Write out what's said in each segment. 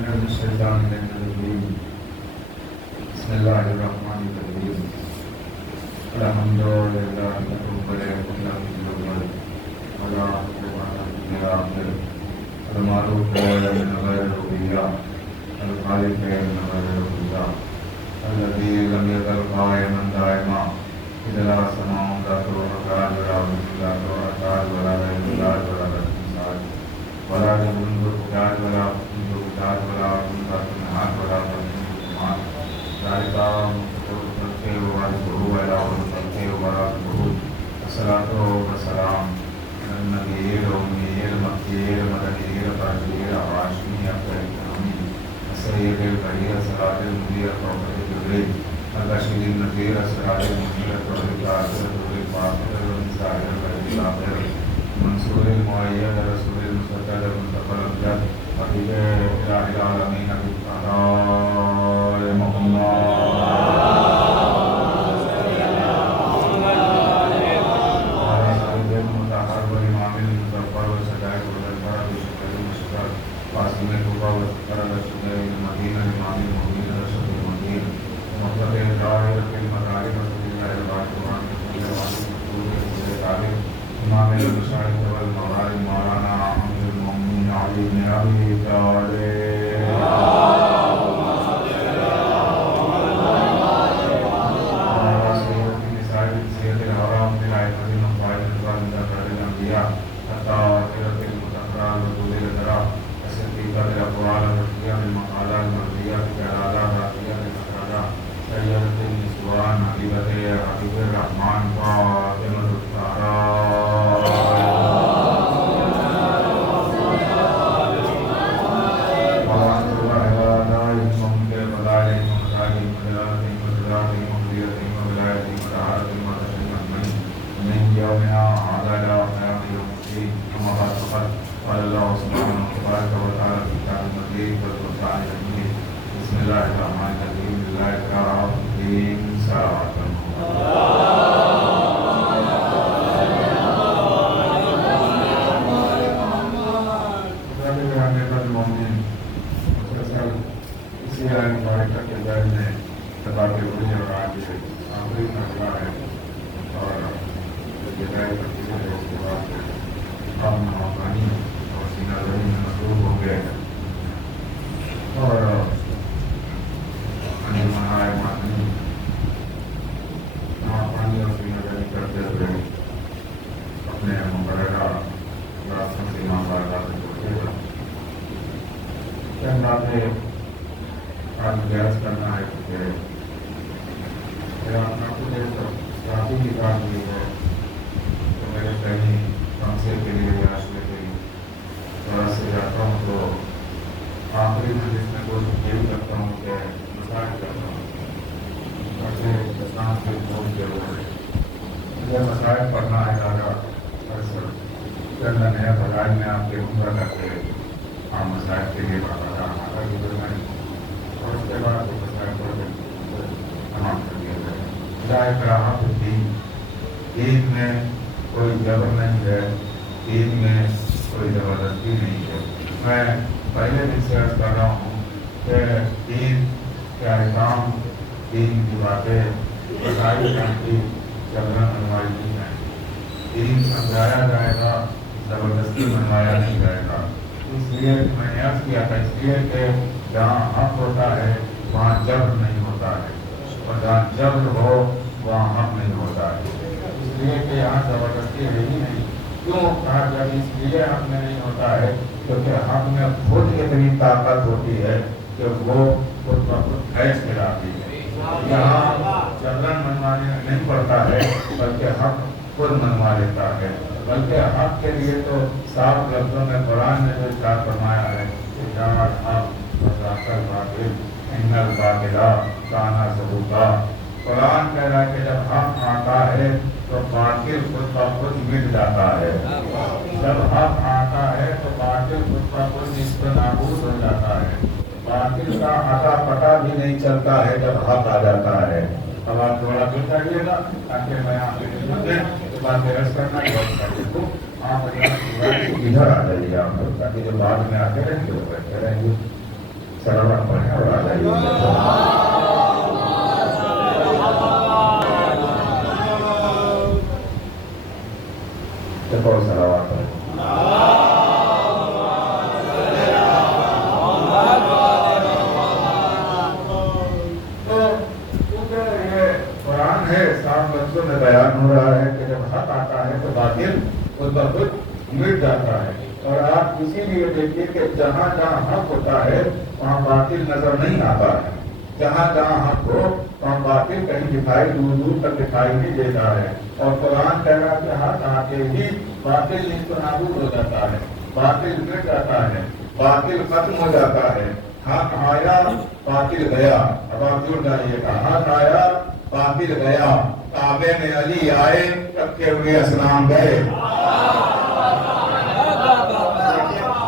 من الشيطان الرجيم بسم الله الرحمن الرحيم الحمد لله رب العالمين ولا آخر المعروف من غير ربيع الخالق من غير ربيع الذي لم يزل قائما دائما إذا لا سماء ذات وقال ولا ذات وقال ولا غير ذات ولا غير ولا جبن بقال ولا بقال ولا بقال ولا بقال ذلك مستقيم وعليه ولا مستقيم ولا مستقيم الصلاة والسلام على النبي الأمي المكي المدني الطاهر الهاشمي الكريم السيد البرية صلاة المدير الطاهر الجبريل البشير النذير السراج المنير الطاهر الطاهر الفاخر السائر البريء الآخر منصور المؤيد رسول المستقر المنتقل الأبيض حبيب إله العالمين أبي الطاهر محمد فاصلة القبر والسكر والشجر المدينة الإمام المؤمنين رشد المدين ومطلب الدائرة المكارم رسول الله القرآن إمام المشايخ والمغارب مولانا أمير المؤمنين علي بن أبي طالب وعلى سيرة النساء سيرة الحرام بالعفة المفاعل الظالمة خير الأنبياء حتى آخرة المتقرى الرسول الكرام قدر اقوال مرضیہ بالمقالات مرضیہ بجلالات راضیہ بالمقالات سیدۃ النسوان حبیبۃ حبیب الرحمن فاطمۃ الزہرا قال الله سبحانه وتعالى في كتاب المجيد والقرآن المجيد بسم الله الرحمن الرحيم لله رب الدين صراط المؤمنين مسلسل اسی آئین مبارکہ کے ذہن میں کتاب روی اور آج آخری مرحلہ ہے اور بداية تفسير ہے اس کے بعد ہم معانی اور سینہ زمین میں مصروف ہو گئے اور منہائے معانی معانی اور سینہ زمین کرتے ہوئے اپنے مقررہ راستوں سے امام باردار سے پہنچے گا چند باتیں آج بیاض کرنا ہے کہ اپنا خود ایک کافی کتاب دی ہے تو میرے کہیں کونسل کے لیے یا عاشقے کے لیے تھوڑا سے جاتا ہوں تو آخری میں جس میں کوئی یہی کرتا ہوں کہ مسائل کرتا ہوں تاکہ اسلام کے بہت ضرور ہے مجھے مسائل پڑھنا ہے زیادہ چند نیا بھلائی میں آپ کے عمرہ کر کے آپ مسائل کے لیے باقاعدہ ہمارا گزر میں اور اس کے بعد وہ مسائل پڑھ کے تمام کر دیا جائے ہدایت راحت دین میں کوئی جبر نہیں ہے دین میں کوئی زبردستی نہیں ہے میں پہلے دن سے عرض کر رہا ہوں کہ دین کے احکام دین کی باتیں بتائی جاتی جبرن منوائی نہیں ہے دین سمجھایا جائے گا زبردستی منوایا نہیں جائے گا اس لیے میں نے عرض کیا تھا اس لیے کہ جہاں حق ہوتا ہے وہاں جبر نہیں ہوتا ہے اور جہاں جبر ہو وہاں حق نہیں ہوتا ہے اس لیے کہ یہاں زبردستی ہے ہی نہیں کیوں کہا جب اس لیے حق میں نہیں ہوتا ہے کیونکہ حق میں خود اتنی طاقت ہوتی ہے کہ وہ خود بخود حیث کراتی ہے یہاں جبرن منوانے نہیں پڑتا ہے بلکہ حق خود منوا لیتا ہے بلکہ حق کے لیے تو صاف لفظوں میں قرآن نے جو ارشاد فرمایا ہے کہ جہاں حق وزاق الباطل ان الباطل کان زہوقا قرآن کہہ رہا ہے کہ جب حق آتا ہے تو باطل خود بخود مٹ جاتا ہے جب حق آتا ہے تو باطل خود بخود نیست و نابود ہو جاتا ہے باطل کا اتا پتہ بھی نہیں چلتا ہے جب حق آ جاتا ہے اب آپ تھوڑا دور کریے گا تاکہ میں آپ کے خدمت میں بات رس کرنا آپ ادھر آ جائیے آپ تاکہ جو بعد میں آتے رہیں گے وہ بیٹھے رہیں گے सलावत पढ़ें और आ जाइए। और सलावत पढ़ें। लफ्ज़ों में बयान हो रहा है कि जब हक आता है तो बातिल खुद ब खुद मिट जाता है। और आप इसीलिए देखिए कि जहाँ जहाँ हक होता है वहाँ बातिल नजर नहीं आता है। जहाँ जहाँ हक हो वहाँ बातिल कहीं दिखाई दूर दूर तक दिखाई नहीं देता है। और कुरान कह रहा है कि हक आके ही बातिल निस्तनाबूद हो जाता है, बातिल मिट जाता है, बातिल खत्म हो जाता है। हक आया बातिल गया। अब आप जुड़ जाइएगा, हक आया बातिल गया। काबे में अली आए रखे हुए असनाम गए।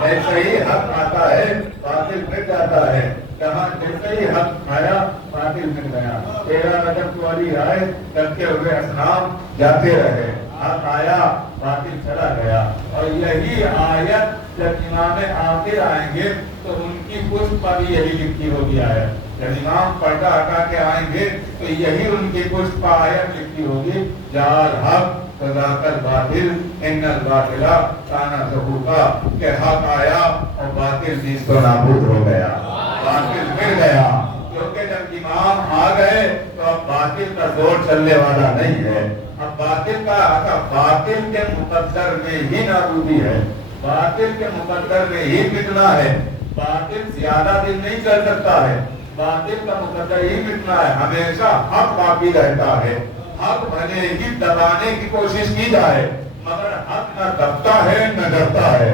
ऐसे ही हक आता है बातिल मिट जाता है। जहाँ जैसे ही हक आया बातिल मिट गया। 13 रजब को अली आए रखे हुए असनाम जाते रहे। हक आया बातिल चला गया। और यही आयत जब इमाम आखिर आएंगे तो उनकी पुष्प पर भी यही लिखी होगी आयत। जब इमाम पर्दा हटा के आएंगे तो यही उनकी पुष्प आयत लिखी होगी, जाल हक सदाकल बातिल इन्नल बातिला काना ज़हूका, के हक आया और बातिल निस्तो नाबूद हो गया, बातिल मिट गया। क्योंकि जब इमाम आ गए तो अब बातिल का जोर चलने वाला नहीं है। अब बातिल का बातिल के मुकद्दर में ही नाबूदी है, बातिल के मुकद्दर में ही मिटना है। बातिल ज्यादा दिन नहीं चल सकता है, बातिल का मुकद्दर ही मिटना है। हमेशा हक बाकी रहता है। हक भले ही दबाने की कोशिश की जाए मगर हक न दबता है न डरता है।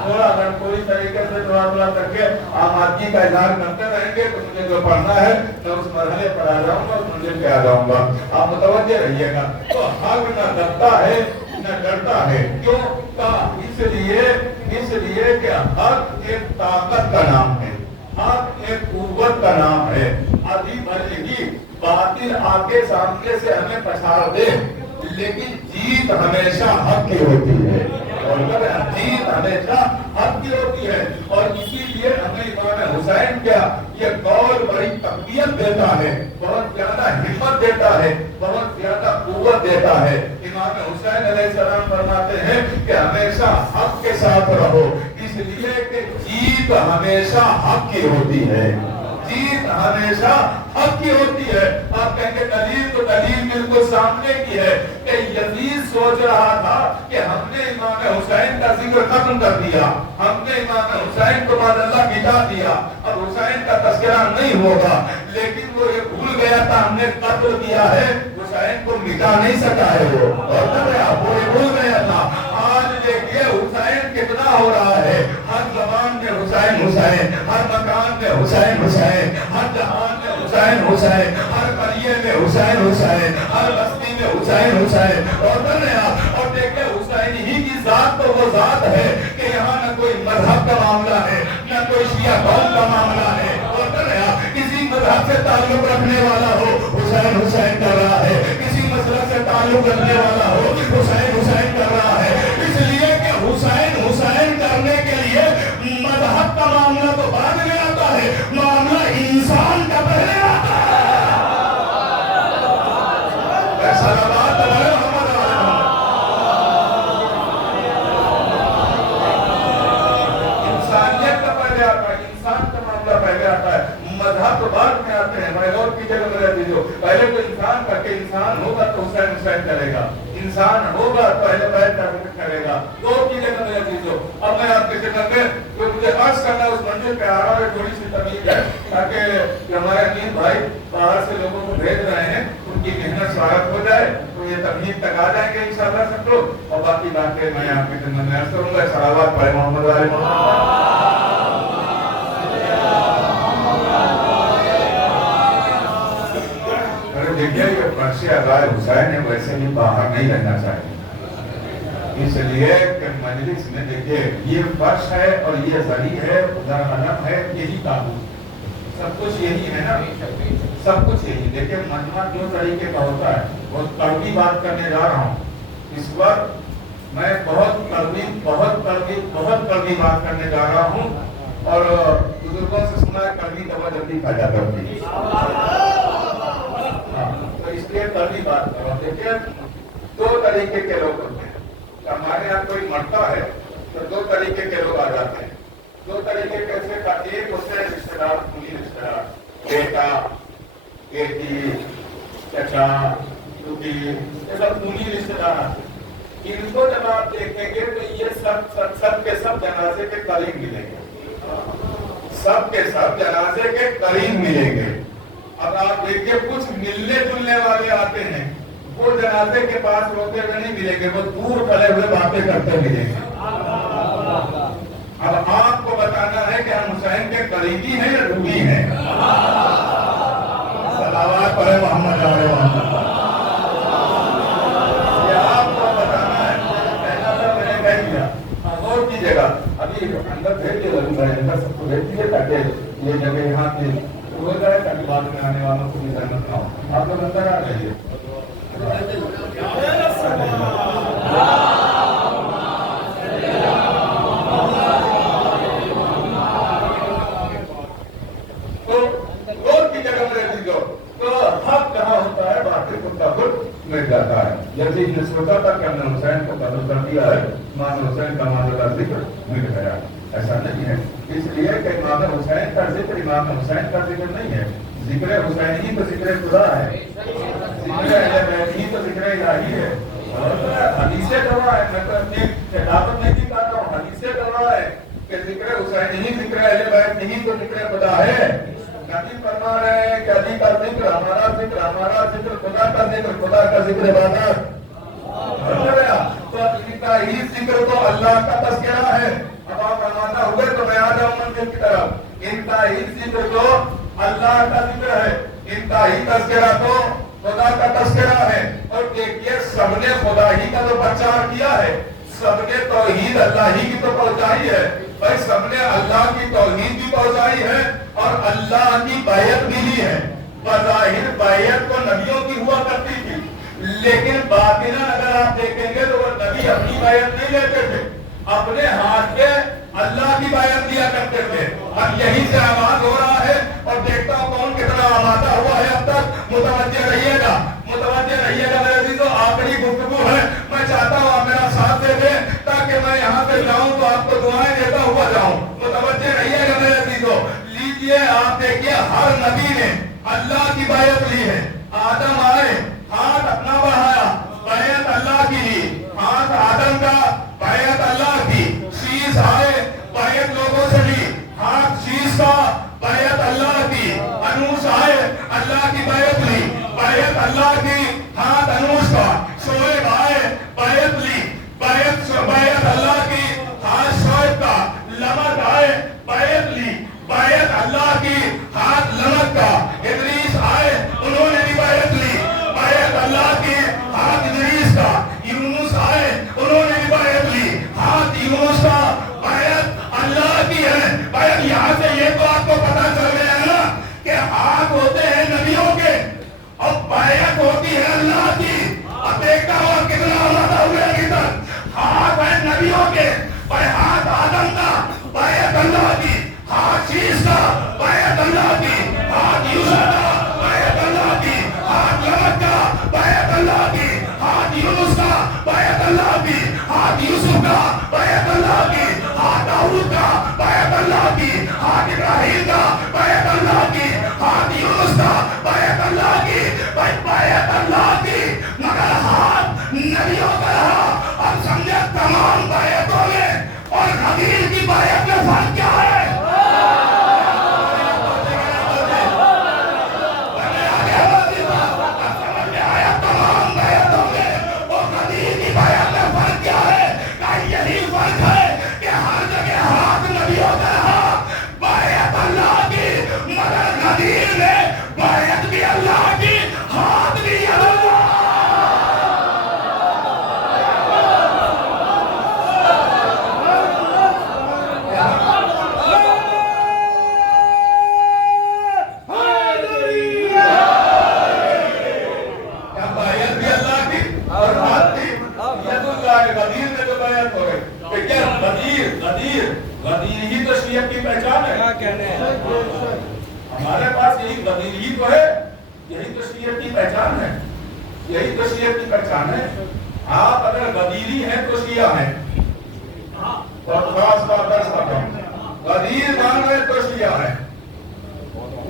थोड़ा अगर पूरी तरीके से थोड़ा करके आम आदमी का इजहार करते रहेंगे तो मुझे जो पढ़ना है मैं उस मरहले पर आ जाऊंगा, उस मंजिल पे आ जाऊंगा। आप मुतवज्जे रहिएगा। तो हक न दबता है न डरता है। क्यों? इसलिए कि हक एक ताकत का नाम है, हक एक कुव्वत का नाम है। अभी भले ही बातिल आके सामने से हमें पछाड़ दे लेकिन जीत हमेशा हक की होती है। और जीत हमेशा हक की होती है। और इसीलिए हमें इमाम हुसैन क्या ये कौल बड़ी तकबीयत देता है, बहुत ज्यादा हिम्मत देता है, बहुत ज्यादा कुव्वत देता है। इमाम हुसैन अलैहिस्सलाम फरमाते हैं कि हमेशा हक के साथ रहो, इसलिए कि जीत हमेशा हक की होती है, जीत हमेशा हक की होती है। आप कहेंगे दलील, तो दलील बिल्कुल सामने की है कि यजीद सोच रहा था कि हमने इमाम हुसैन का जिक्र खत्म कर दिया, हमने इमाम हुसैन को मादल्ला मिटा दिया, अब हुसैन का तस्करा नहीं होगा। लेकिन वो ये भूल गया था हमने कत्ल किया है, हुसैन को मिटा नहीं सका है वो भूल गया था। आज देखिए हुसैन कितना हो रहा है, हर जबान में हुसैन हुसैन, हर मकान में हुसैन हुसैन, हर जहान में हुसैन हुसैन, हर करिए में हुसैन हुसैन, हर बस्ती में हुसैन हुसैन। और देखिए हुसैन ही की जात तो वो जात है कि यहाँ न कोई मजहब का मामला है, न कोई शिया कौम का मामला है। और किसी मजहब से ताल्लुक रखने वाला हो हुसैन हुसैन कर रहा है, किसी मसलक से ताल्लुक रखने वाला हो हुसैन हुसैन कर रहा है। इसलिए कि हुसैन हुसैन करने के लिए मजहब का मामला तो बाद में आता है, मामला इंसान का पहले आता है। इंसानियत का पहले आता है, इंसान का मामला पहले आता है, मजहब तो बाद में आते हैं। मैं और की जगह में रहती हूँ, पहले तो इंसान करके इंसान होगा तो हुसैन हुसैन करेगा, इंसान होगा तो अहले बैत का जिक्र करेगा। दो की जगह में रहती हूँ। अब मैं आपके जिक्र में जो मुझे अर्ज करना उस मंजिल पे आ रहा है, थोड़ी सी तकलीफ है ताकि हमारे अमीन भाई बाहर से लोगों को भेज रहे हैं, उनकी मेहनत स्वागत हो जाए तो ये तकलीफ तक आ जाएंगे इंशाअल्लाह सब लोग। और बाकी बातें मैं आपके जिम्मे में अर्ज करूंगा। सलावत पढ़े मोहम्मद वाले मोहम्मद। देखिए कि पर्चे अगार हुसैन है वैसे भी बाहर नहीं रहना चाहिए। इसलिए कि मजलिस में देखिए ये फर्श है और ये जरी है, दरअलम है, यही ताबूत, सब कुछ यही है ना, सब कुछ यही। देखिए मजमा दो तरीके का होता है। बहुत कड़वी बात करने जा रहा हूँ इस वक्त, मैं बहुत कड़वी बात करने जा रहा हूँ। اور بزرگوں سے سنا ہے کڑوی دوا جلدی کھا جاتا ہے. تو اس لیے کڑوی بات کرو. دیکھیے دو طریقے کے لوگ ہوتے ہیں. ہمارے یہاں کوئی مرتا ہے تو دو طریقے کے لوگ آ جاتے ہیں. دو طریقے کیسے کا ایک ہوتے ہیں رشتے دار, پوری رشتے دار, بیٹا بیٹی چچا پوتی, یہ سب پوری رشتے دار آتے ہیں. ان کو جب آپ دیکھیں گے تو یہ سب کے سب جنازے کے قریب ملیں گے. سب کے سب جنازے کے قریب ملیں گے. اب آپ دیکھیے کچھ ملنے جلنے والے آتے ہیں, وہ جنازے کے پاس روتے ہوئے نہیں ملیں گے, وہ دور کھڑے ہوئے باتیں کرتے ملیں گے. اب آپ کو بتانا ہے کہ ہم حسین کے قریبی ہیں یا دوری ہیں. صلوات پڑھے محمد علیہ وسلم. جگہ ابھی اندر بھیج کے ضرور ہے, اندر سب کو بھیج دیجیے تاکہ یہ جگہ یہاں کی ہو جائے, تاکہ بعد میں آنے والوں کو بھی زحمت نہ ہو. آپ لوگ اندر آ جائیے. تو روڈ کی جگہ میں رہ جاؤ تو حق کہاں ہوتا ہے, باقی کو خود مل جاتا ہے. یزید نے سوچا تھا کہ ہم نے حسین کو قتل کر دیا ہے, امام حسین کا ماضی کا ذکر مل گیا. ایسا نہیں ہے. اس لیے کہ امام حسین کا ذکر امام حسین کا ذکر نہیں ہے. ذکر حسین ہی تو ذکر خدا ہے, ذکر اہل بیت ہی تو ذکر الہی ہے. حدیث گواہ ہے, میں تو اپنی خلافت نہیں دکھاتا ہوں, حدیث گواہ ہے کہ ذکر حسین ہی ذکر اہل بیت نہیں تو ذکر خدا ہے. نبی فرما رہے ہیں کہ علی کا ذکر ہمارا ذکر, ہمارا ذکر خدا کا ذکر, خدا کا ذکر عبادت. تو ان کا ہی ذکر تو اللہ کا تذکرہ ہے. اب آپ روانہ ہوئے تو میں آ جاؤں منزل کی طرف. ان کا ہی ذکر تو اللہ کا ذکر ہے, ان کا ہی تذکرہ تو خدا کا تذکرہ ہے. اور دیکھیے سب نے خدا ہی کا تو پرچار کیا ہے, سب نے توحید اللہ ہی کی تو پہنچائی ہے. بھائی سب نے اللہ کی توحید بھی پہنچائی ہے اور اللہ کی بیعت بھی لی ہے. بظاہر بیعت تو نبیوں کی ہوا کرتی تھی, لیکن باطناً اگر آپ دیکھیں گے تو وہ نبی اپنی بیعت نہیں لیتے تھے, اپنے ہاتھ کے اللہ کی بیعت لیا کرتے تھے. اب یہی سے آغاز ہو رہا ہے اور دیکھتا ہوں کون کتنا آمادہ ہوا ہے. اب تک متوجہ رہیے گا, متوجہ رہیے گا میرے عزیزو. آخری گفتگو ہے, میں چاہتا ہوں آپ میرا ساتھ دے دیں تاکہ میں یہاں سے جاؤں تو آپ کو دعائیں دیتا ہوا جاؤں. متوجہ رہیے گا میرے عزیزو. لیجئے آپ دیکھیے ہر نبی نے اللہ کی بیعت لی ہے. آدم آئے, ہاتھ اپنا بڑھایا, بیعت اللہ کی لی. ہاتھ آدم کا, بیعت اللہ کی. شیش آئے, بیعت لوگوں سے لی, ہاتھ شیش کا, بیعت اللہ کی. انوش آئے, اللہ کی بیعت لی, بیعت اللہ کی, ہاتھ انوش کا. شعیب آئے, بیعت لی, بیعت اللہ کی, ہاتھ شعیب کا. لمک آئے, بیعت لی, بیعت اللہ کی, ہاتھ لمک کا. ادریس آئے, انہوں نے بھی بیعت لی, بیعت اللہ کی, ہاتھ ادریس کا. یونس آئے, انہوں نے بھی بیعت لی, ہاتھ یونس کا. بیعت اللہ کی ہے. بیعت یہاں سے یہ تو آپ کو پتا چل گیا نا کہ ہاتھ ہوتے ہیں نبیوں کے اور بیعت ہوتی ہے اللہ کی. اب دیکھتا ہوا کتنا آمادہ ہوئے ادھر. ہاتھ ہے نبیوں کے, ہاتھ آدم کا, بیعت اللہ کی. ہاتھ شیش کا, بیعت اللہ کی. ہاتھ یوسف کا, بیعت اللہ کی. ہاتھ لمک کا, بیعت اللہ کی. ہاتھ یونس کا, بیعت اللہ کی. ہاتھ یوسف کا, بیعت اللہ کی. ہاتھ داؤد کا, بیعت اللہ کی. ہاتھ ابراہیم کا, بیعت اللہ کی. ہاتھ یونس کا, بیعت اللہ کی. بیعت اللہ کی, مگر ہاتھ نبیوں کا رہا. اب سمجھے تمام بیعتوں میں اور غدیر کی بیعت میں فرق کیا ہے؟ غدیر ہی تو شیعہ کی پہچان गदीरी तो है, यही तो शरीयत की पहचान है, यही तो शरीयत की पहचान है। आप अगर गदीरी हैं तो शिया हैं, और खास बात दर्ज करता हूं, गदीर मान रहे तो शिया है,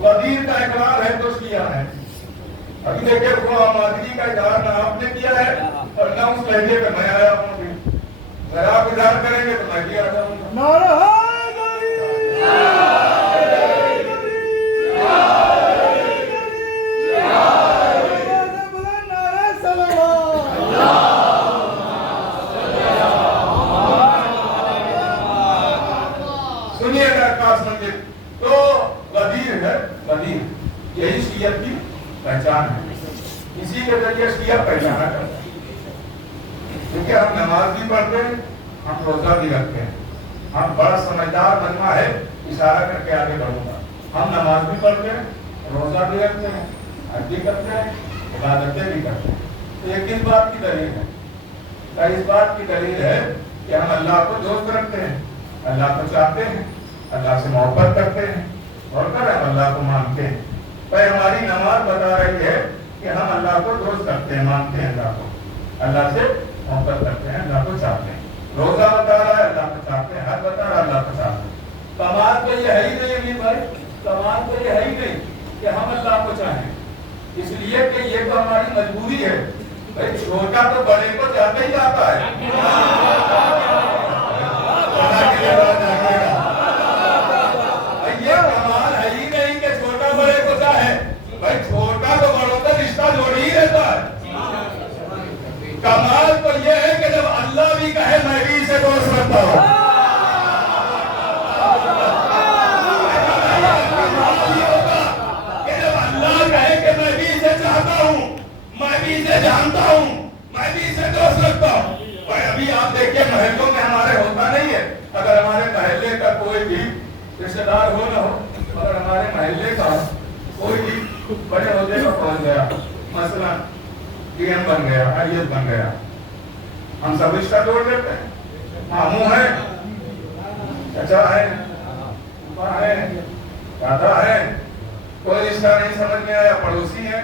गदीर का इकरार है तो शिया है। अभी देखिए मादरी का इजहार ना आपने किया है और ना उस लहजे पे मैं आया हूँ। अगर आप इजहार करेंगे तो मैं भी आ जाऊंगा। तो गदीर है, गदीर यही शियत की पहचान है, इसी के जरिए शिया पहचाना करता है। क्योंकि हम नमाज भी पढ़ते हैं, हम रोजा भी रखते हैं, हम बड़ा समझदार मजमा है, इशारा करके आगे बढ़ूंगा। हम नमाज भी पढ़ते हैं, रोजा भी रखते हैं, हज भी करते हैं, इबादतें भी करते हैं। तो ये किस बात की दलील है? इस बात की दलील है कि हम अल्लाह को दोस्त रखते हैं, अल्लाह को चाहते हैं, अल्लाह से मोहब्बत करते हैं और कर हम अल्लाह को मानते हैं। भाई हमारी नमाज बता रही है कि हम अल्लाह को दोस्त रखते हैं, मानते हैं अल्लाह को, अल्लाह से मोहब्बत करते हैं, अल्लाह को चाहते हैं। रोजा बता रहा है अल्लाह को चाहते हैं, हज बता रहा है अल्लाह को चाहते हैं। कमाल तो ये है ही नहीं अमीर भाई, कमाल तो ये है ही नहीं कि हम अल्लाह को चाहें, इसलिए कि ये तो हमारी मजबूरी है। भाई छोटा तो बड़े को चाहते ही आता है। ये कमाल है ही नहीं कि छोटा बड़े को चाहे, भाई छोटा तो बड़ों का रिश्ता जोड़ ही रहता है। कमाल तो ये है कि जब अल्लाह भी कहे मैं भी इसे दोस्त रखता हूँ, कि जब अल्लाह कहे कि मैं भी इसे चाहता हूँ, मैं भी इसे जानता हूँ, मैं भी इसे दोस्त रखता हूँ। भाई अभी आप देखिए महलों में हमारे होता नहीं है, अगर हमारे महल्ले का कोई भी रिश्तेदार हो ना हो, अगर हमारे महल्ले का कोई भी बड़े होते का पहुंच गया, मसला डीएम बन गया, आईएएस बन गया, हम सब रिश्ता तोड़ देते हैं। मामू है, चाचा है, पापा है, दादा है, कोई रिश्ता नहीं समझ में आया, पड़ोसी है,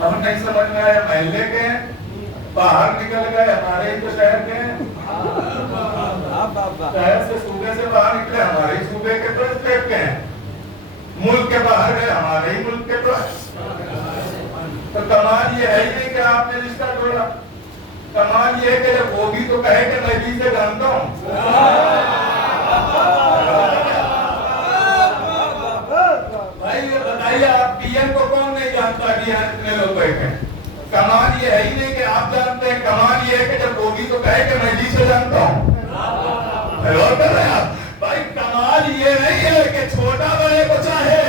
हम नहीं समझ में आया, महल्ले के हैं, बाहर निकल गए हमारे ही तो शहर के हैं, शहर से सूबे से बाहर निकले हमारे ही सूबे के तो स्टेट के हैं, मुल्क के बाहर गए हमारे ही मुल्क के तो कमाल ये है ही नहीं कि आपने रिश्ता तोड़ा। कमाल ये है कि जब वो भी तो कहे कि मैं भी से जानता हूँ। भाई ये बताइए आप पीएम को कौन नहीं जानता कि यहाँ इतने लोग बैठे हैं? कमाल ये है ही नहीं कि आप जानते हैं, कमाल ये है कि जब वो भी तो कहे कि मैं जी से जानता हूँ। भाई कमाल ये नहीं है कि छोटा बड़े को चाहे,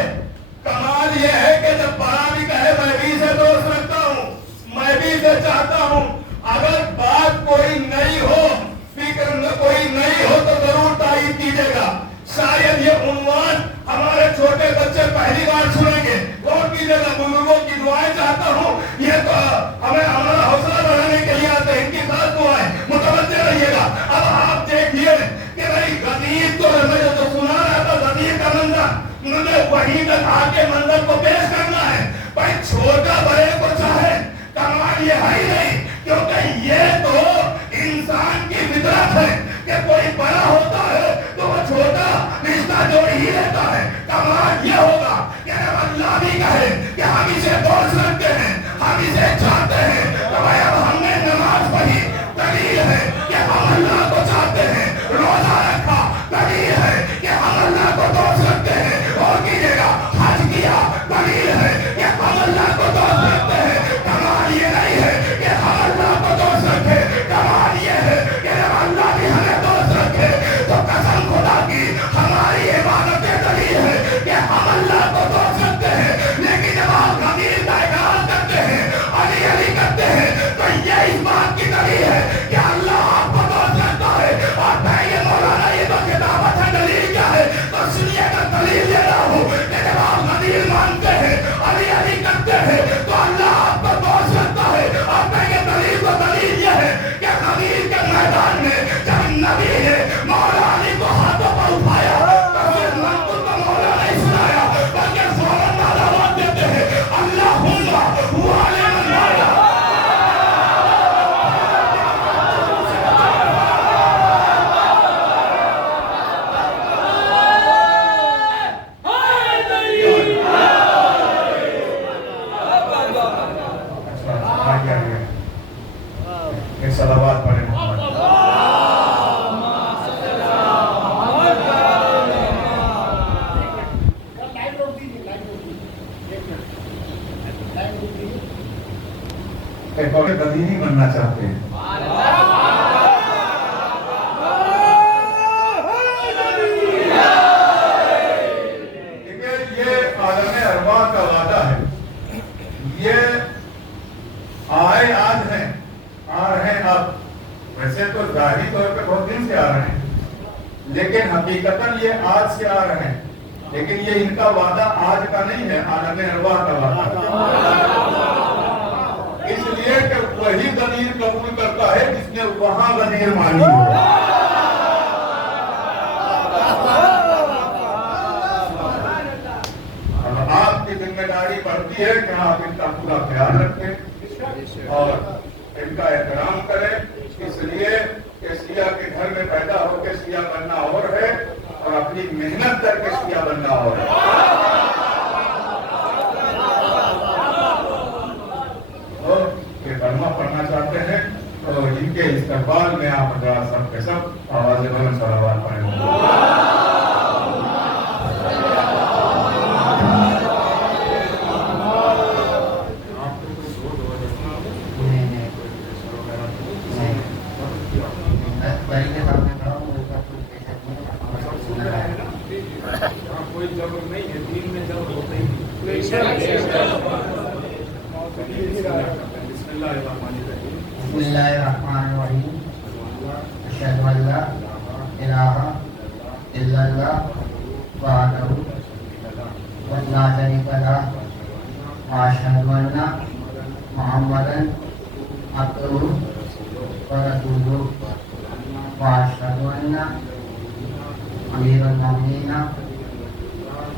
कमाल ये है कि जब बड़ा भी कहे मैं भी इसे दोस्त रखता हूँ, मैं भी इसे चाहता हूँ। अगर बात कोई नहीं हो, फिक्र में कोई नहीं हो तो जरूर तारीफ कीजिएगा। शायद ये उन्वान हमारे छोटे बच्चे पहली बार सुनेंगे। गौर कीजिएगा, बुजुर्गों की दुआएं चाहता हूँ, ये तो हमें हमारा हौसला बढ़ाने के लिए आते हैं, इनकी खास दुआएं मुतवज्जो रहिएगा। अब आप देखिए कि भाई गदीर तो मैं जो सुना रहा था, गदीर का ایک اور بدینی بننا چاہتے ہیں. یہ عالم ارواح کا وعدہ ہے. یہ آئے آج ہیں، آ رہے ہیں اب. ویسے تو ظاہری طور پہ بہت دن سے آ رہے ہیں، لیکن حقیقتاً یہ آج سے آ رہے ہیں. لیکن یہ ان کا وعدہ آج کا نہیں ہے، عالم ارواح کا وعدہ ہے. اس لیے کہ وہی ضمیر قبول کرتا ہے جس نے وہاں ضمیر مانی ہو. آپ کی ذمہ داری بڑھتی ہے کہ آپ ان کا پورا خیال رکھیں اور ان کا احترام کریں. اس لیے کہ سیاہ کے گھر میں پیدا ہو کے سیاہ بننا اور ہے، اور اپنی محنت کر کے سیاہ بننا اور ہے. یہ کلمہ پڑھنا چاہتے ہیں تو ان کے استقبال میں آپ سب کے سب آواز بلند صلوات پڑھیں. کوئی جبر نہیں ہے، دین میں جبر ہوتا ہی نہیں. بسم اللہ الرحمن الرحیم. بسم اللہ الرحمن الرحیم. اشہد ان لا الہ الا اللہ وحدہ لا شریک لہ واشہد ان محمدا عبدہ ورسولہ واشہد ان امیر المؤمنین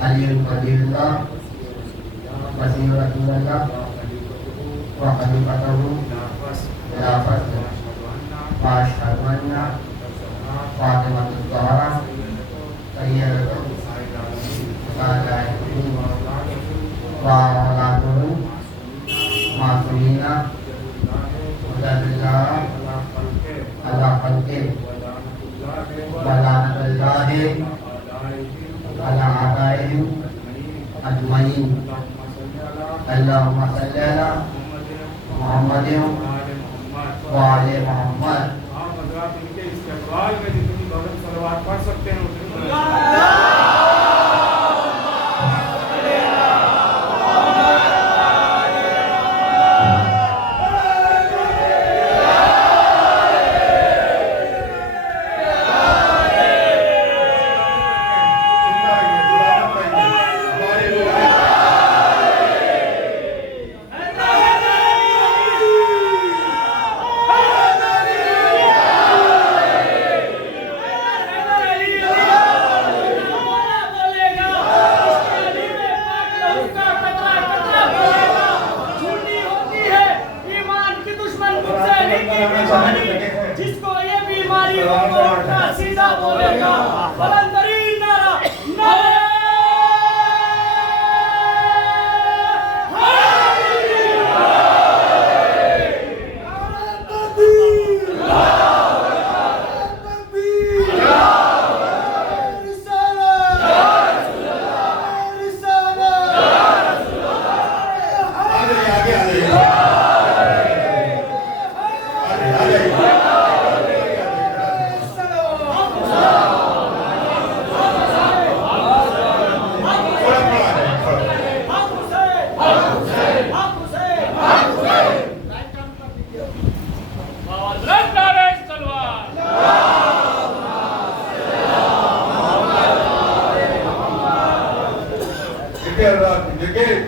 علی ولی اللہ وزیر رسول اللہ وخلیفتہ خلافت واشہد ان فاطمہ الزہرا سیدۃ نسائ واولادہ معصومین مجددہ علی خلقہ ولعنۃ اللہ علی اعدائہم اجمعین. اللہم صلی علی محمد وآل محمد. آپ حضرات ان کے استقبال میں جتنی بلند صلوات پڑھ سکتے ہیں اتنی جس کو یہ بیماری ہو وہ اٹھا سیدھا بولے گا بلندرین نعرہ نعرہ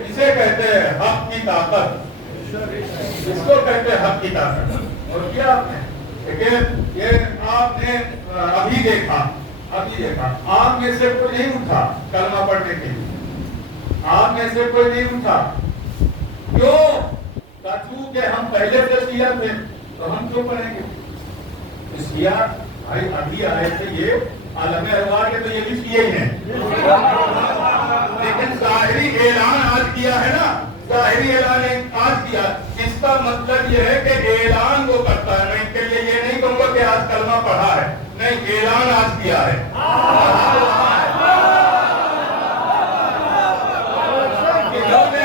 اسے کہتے ہیں حق کی طاقت. اس کو کہتے ہیں حق کی طاقت. اور کیا آپ نے یہ آپ نے ابھی دیکھا آپ میں سے کوئی نہیں اٹھا کلمہ پڑھنے کے لیے. آپ میں سے کوئی نہیں اٹھا. کیوں؟ چونکہ ہم پہلے سے سیاہ تھے تو ہم کیوں پڑھیں گے؟ سیاہ بھائی ابھی آئے تھے، یہ عالم ارواح کے تو یہ بھی سیاہ ہی ہیں. لیکن ظاہری اعلان آج کیا ہے نا، ظاہری اعلان آج کیا. اس کا مطلب یہ ہے کہ اعلان وہ کرتا ہے. میں ان کے لیے یہ نہیں کہوں گا کہ آج کلمہ پڑھا ہے، نہیں، اعلان آج کیا ہے. انہوں نے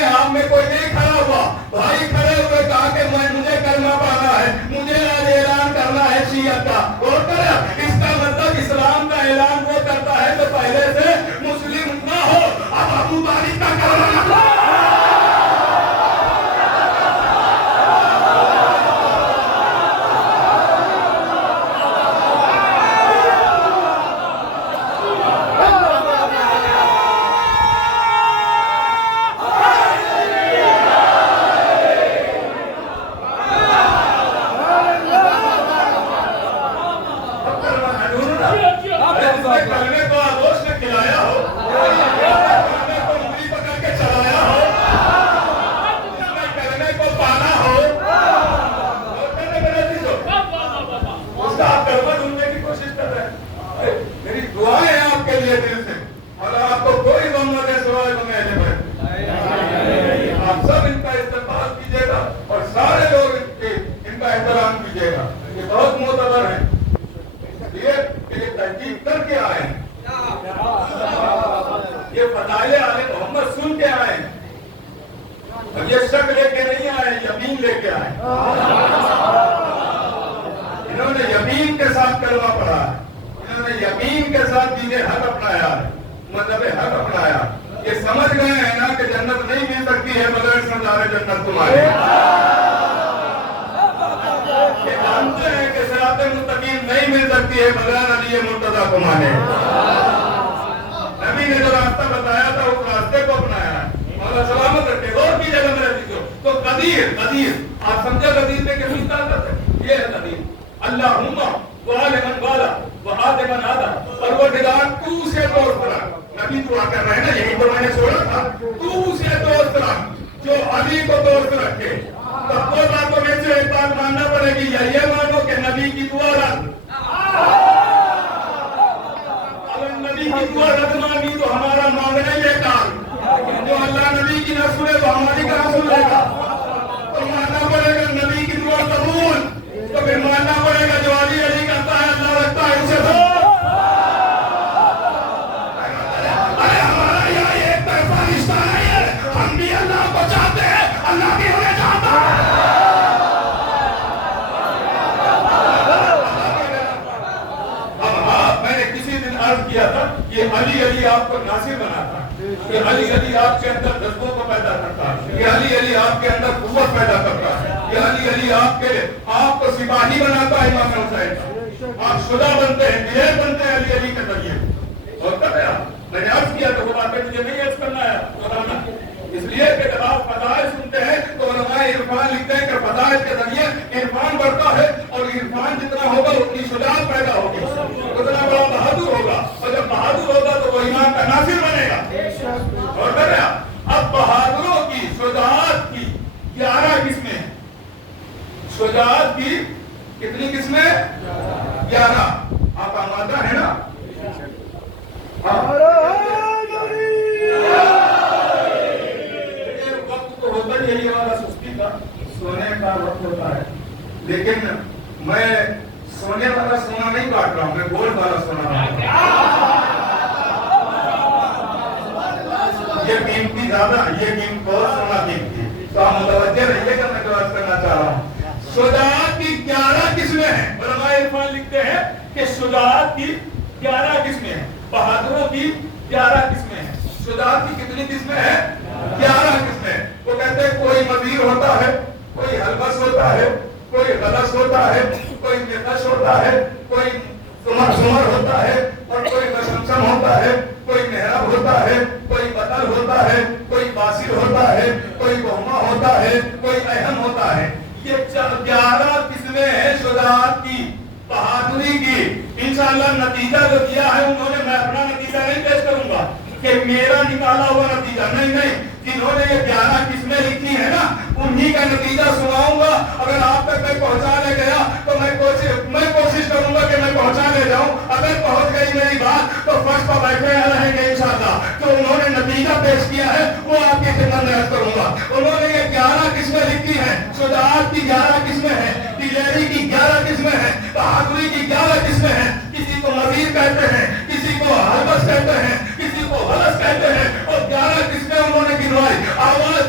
अपने आप में कोई नहीं खड़ा हुआ, भाई खड़े हुए कहा कि मुझे कलमा पढ़ना है, मुझे आज ऐलान करना है शियत का। और करा इसका मतलब इस्लाम का ऐलान वो करता है तो पहले से मुस्लिम ना हो। अब अबू तालिब का कलमा कलमे को आगोश में खिलाया हो, कलमे को उंगली पकड़ के चलाया हो, कलमे को पाना हो, उसका आप कलमा ढूंढने की कोशिश कर रहे हैं। मेरी दुआएं हैं आपके लिए दिल से, और आपको कोई गम न दे सिवाय गम आप सब इनका इस्तेमाल कीजिएगा और सारे लोग इनका एहतराम कीजिएगा। ये बहुत मोतबर है, ये तहकीक करके आए हैं, ये फदाइले आले मोहम्मद सुन के आए हैं, अब ये शक लेके नहीं आए, यकीन लेके आए। इन्होंने यकीन के साथ कलमा पढ़ा है, इन्होंने यकीन के साथ दीने हक अपनाया है, मतलब हक अपनाया। ये समझ गए हैं ना कि जन्नत नहीं मिल सकती है बगैर सरदार जन्नत तुम्हारे। ये जानते हैं कि सिराते मुस्तकीम नहीं मिल सकती है बगैर अली मुर्तजा को माने। नबी ने जो रास्ता बताया था उस रास्ते को अपनाया है। मौला सलामत रखे। और की जगह मेरे दीजिए तो कदीर आप समझे कदीर में कितनी ताकत है? ये है कदीर। अल्लाहुम्मा वालिमन वाला वहादिमन आदा, परवरदिगार तू से दोस्त रख। नबी दुआ कर रहे हैं ना, यही तो मैंने छोड़ा था, तू से दोस्त रख जो अली को दोस्त रखे। तब दो बातों में से एक बात मानना पड़ेगी, या ये मानो कि नबी की दुआ रख। अगर नबी की दुआ रख मांगी तो हमारा मांगना ही बेकार, जो अल्लाह नबी की न सुने तो हमारी कहां सुन लेगा। तो मानना पड़ेगा नबी की दुआ कबूल, तो फिर मानना पड़ेगा जो अली अली करता है अल्लाह रखता है उसे दो। अरे हमारा यहाँ एक तरफा रिश्ता है, हम भी अल्लाह को चाहते हैं, अल्लाह भी हमें चाहता है। मैंने किसी दिन अर्ज किया था, ये अली अली आपको नासिर बनाता है, ये अली अली आपके अंदर जज्बों को पैदा करता है, ये अली अली आपके अंदर कुव्वत पैदा करता है, ये अली अली आपको सिपाही बनाता है। इमाम हुसैन आप शुदा बनते हैं, दिलेर बनते हैं अली अली के जरिए। और कब मैंने अर्ज किया तो वो बातें मुझे नहीं अर्ज करना है दोहराना, इसलिए कि जब आप फदाइल सुनते हैं तो उलमाए इरफान लिखते हैं कि फदाइल के जरिए इरफान बढ़ता है, और इरफान जितना होगा उतनी शुजाअत पैदा होगी, उतना बड़ा बहादुर होगा, और जब बहादुर होगा तो वो ईमान का नासिर बनेगा। और अब बहादुरों की शुजाअत की 11 किस्में हैं। शुजाअत की कितनी किस्में? 11। आप आमादा है ना? वक्त तो होता ही यही वाला सुस्ती का, सोने का वक्त होता है, लेकिन मैं सोने वाला सोना नहीं काट रहा हूँ, मैं गोल्ड वाला सोना रहा हूँ। ये कीमती ज्यादा, ये कीमत बहुत सोना कीमती, तो आप मुतवज्जे रहिएगा, मैं जो अर्ज करना चाह रहा हूँ। शुजाअत की 11 किस्में हैं। उलमाए इरफान लिखते हैं कि शुजाअत की 11 किस्में हैं, बहादुरों की 11 किस्में हैं। शुजाअत की कितनी किस्में हैं? 11 किस्में। वो कहते हैं कोई मजीर होता है, कोई हलबस होता है, कोई गलस होता है, कोई निकश होता है, कोई सुमर होता है, और कोई नशमशम होता है, कोई मेहरब होता है, कोई बतल होता है, कोई बासिर होता है, कोई बहुमा होता है, कोई अहम होता है। ये 11 किस्में हैं शुजाअत की, बहादुरी की। इंशाअल्लाह नतीजा जो दिया है उन्होंने, मैं अपना नतीजा नहीं पेश करूंगा कि मेरा निकाला हुआ नतीजा, नहीं, जिन्होंने ये 11 किस्में लिखी है ना, उन्हीं का नतीजा सुनाऊंगा। अगर आप तक मैं पहुंचा ले गया तो मैं कोशिश करूंगा कि मैं पहुंचा ले जाऊं। अगर पहुंच गई मेरी बात तो फर्श पर बैठे रहेंगे इंशाअल्लाह। तो उन्होंने नतीजा पेश किया है वो आपकी खिदमत में अर्ज करूंगा। उन्होंने ये 11 किस्में लिखी है, शुजाअत की 11 किस्में हैं, दिलेरी की 11 किस्में हैं, बहादुरी की 11 किस्में हैं। किसी को मजीर कहते हैं, किसी को हलबस कहते हैं, किसी को हलस कहते हैं, और 11 किस्में उन्होंने गिनवाई। आवाज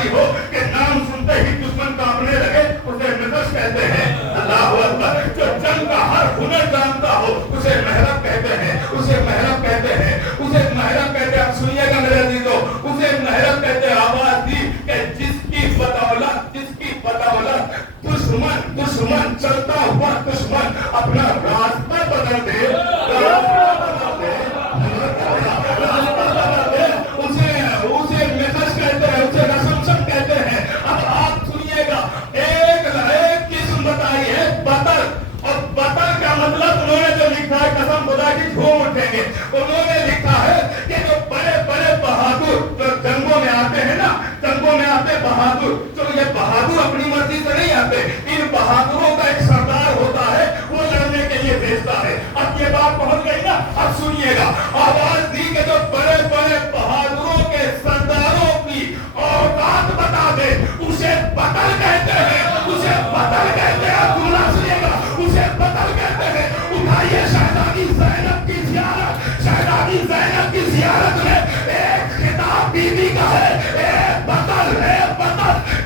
बीमारी हो कि नाम सुनते ही दुश्मन कांपने लगे, उसे नकश कहते हैं। अल्लाह अकबर। जो जंग का हर हुनर जानता हो उसे महरब कहते हैं, उसे महरब कहते हैं, उसे महरब कहते हैं। आप सुनिएगा मेरे अजीजों, उसे महरब कहते हैं। आवाज दी कि जिसकी बदौलत दुश्मन चलता हुआ दुश्मन अपना रास्ता बदल दे, उसे नकश कहते हैं, उसे रसम कहते हैं। अब आप सुनिएगा, एक किस्म बताई है बतर, और बतर का मतलब उन्होंने जो लिखा है, कसम खुदा की झूम उठेंगे, उन्होंने लिखा है कि जो बड़े बड़े बहादुर जो जंगों में आते हैं ना, जंगों में आते बहादुर, तो ये बहादुर अपनी मर्जी से नहीं आते, इन बहादुरों का एक सरदार होता है, वो लड़ने के लिए भेजता है। अब ये बात पहुंच गई ना, अब सुनिएगा, आवाज दी कि जो बड़े बड़े बहादुरों के सरदारों की औकात बता दे, उसे बदल कहते हैं, उसे बदल कहते हैं। दूल्हा सुनिएगा, उसे बदल कहते हैं। उठाइए शहजादी ज़ैनब की ज़ियारत, शहजादी ज़ैनब की ज़ियारत में एक खिताब बीबी का है, बदल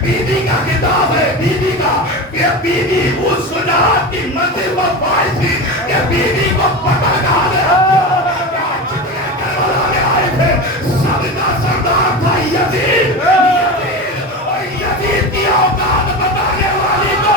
बीबी का खिताब है, बीबी का, ये बीबी उस सुजात की मंजिल पर पाई थी कि बीबी को बदल कहा गया। जितने करबला में आए थे सबका सरदार था यजीद, और यजीद की औकात बताने वाली को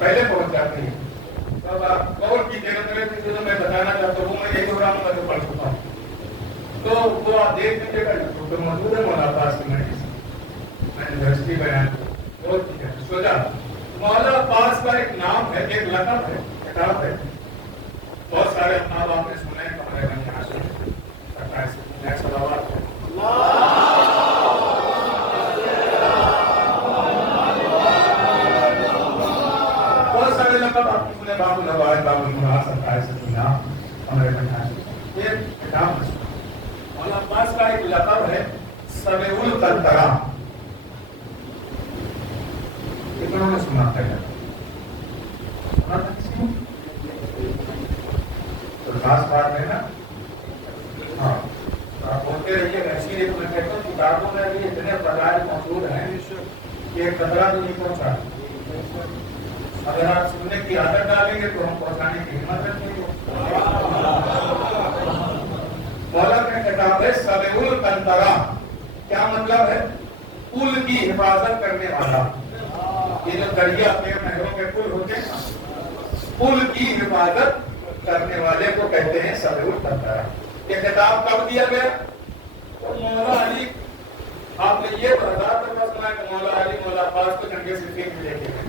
पहले पहुंच जाते हैं। तब आप और की जो मैं बताना चाहता हूँ, मैं यही दोहराऊंगा तो पढ़ चुका हूँ, तो वो आप देख लीजिएगा, तो मौजूद है मौला अब्बास की यूनिवर्सिटी बयान बहुत ठीक है। सोचा मौला अब्बास का एक नाम है, एक लक़ब है, किताब है, बहुत सारे नाम आपने सुने हमारे बाबू नवाज बाबू मुराद सरकार से सुना हमारे बना ये किताब मौलाना अब्बास का एक लक़ब है सबेउल तंतरा, इतना ने सुना है तो खास बात है ना। हाँ, आप बोलते रहिए। ऐसी एक मैं कहता हूँ किताबों में भी इतने प्रकार मौजूद हैं कि एक खतरा भी नहीं पहुंचा। अगर आप सुनने की आदत डालेंगे तो हम पहुंचाने की हिम्मत रखेंगे। मौला का किताब है सबेउल तंतरा, क्या मतलब है? पुल की हिफाजत करने वाला। ये जो दरिया पे नहरों के पुल होते हैं, पुल की हिफाजत करने वाले को कहते हैं सबेउल तंतरा। ये किताब कब दिया गया? तो मौला अली, आपने ये हजार दफा सुना कि मौला अली मौला अब्बास को जंगे सिफ़ीन में लेके गए,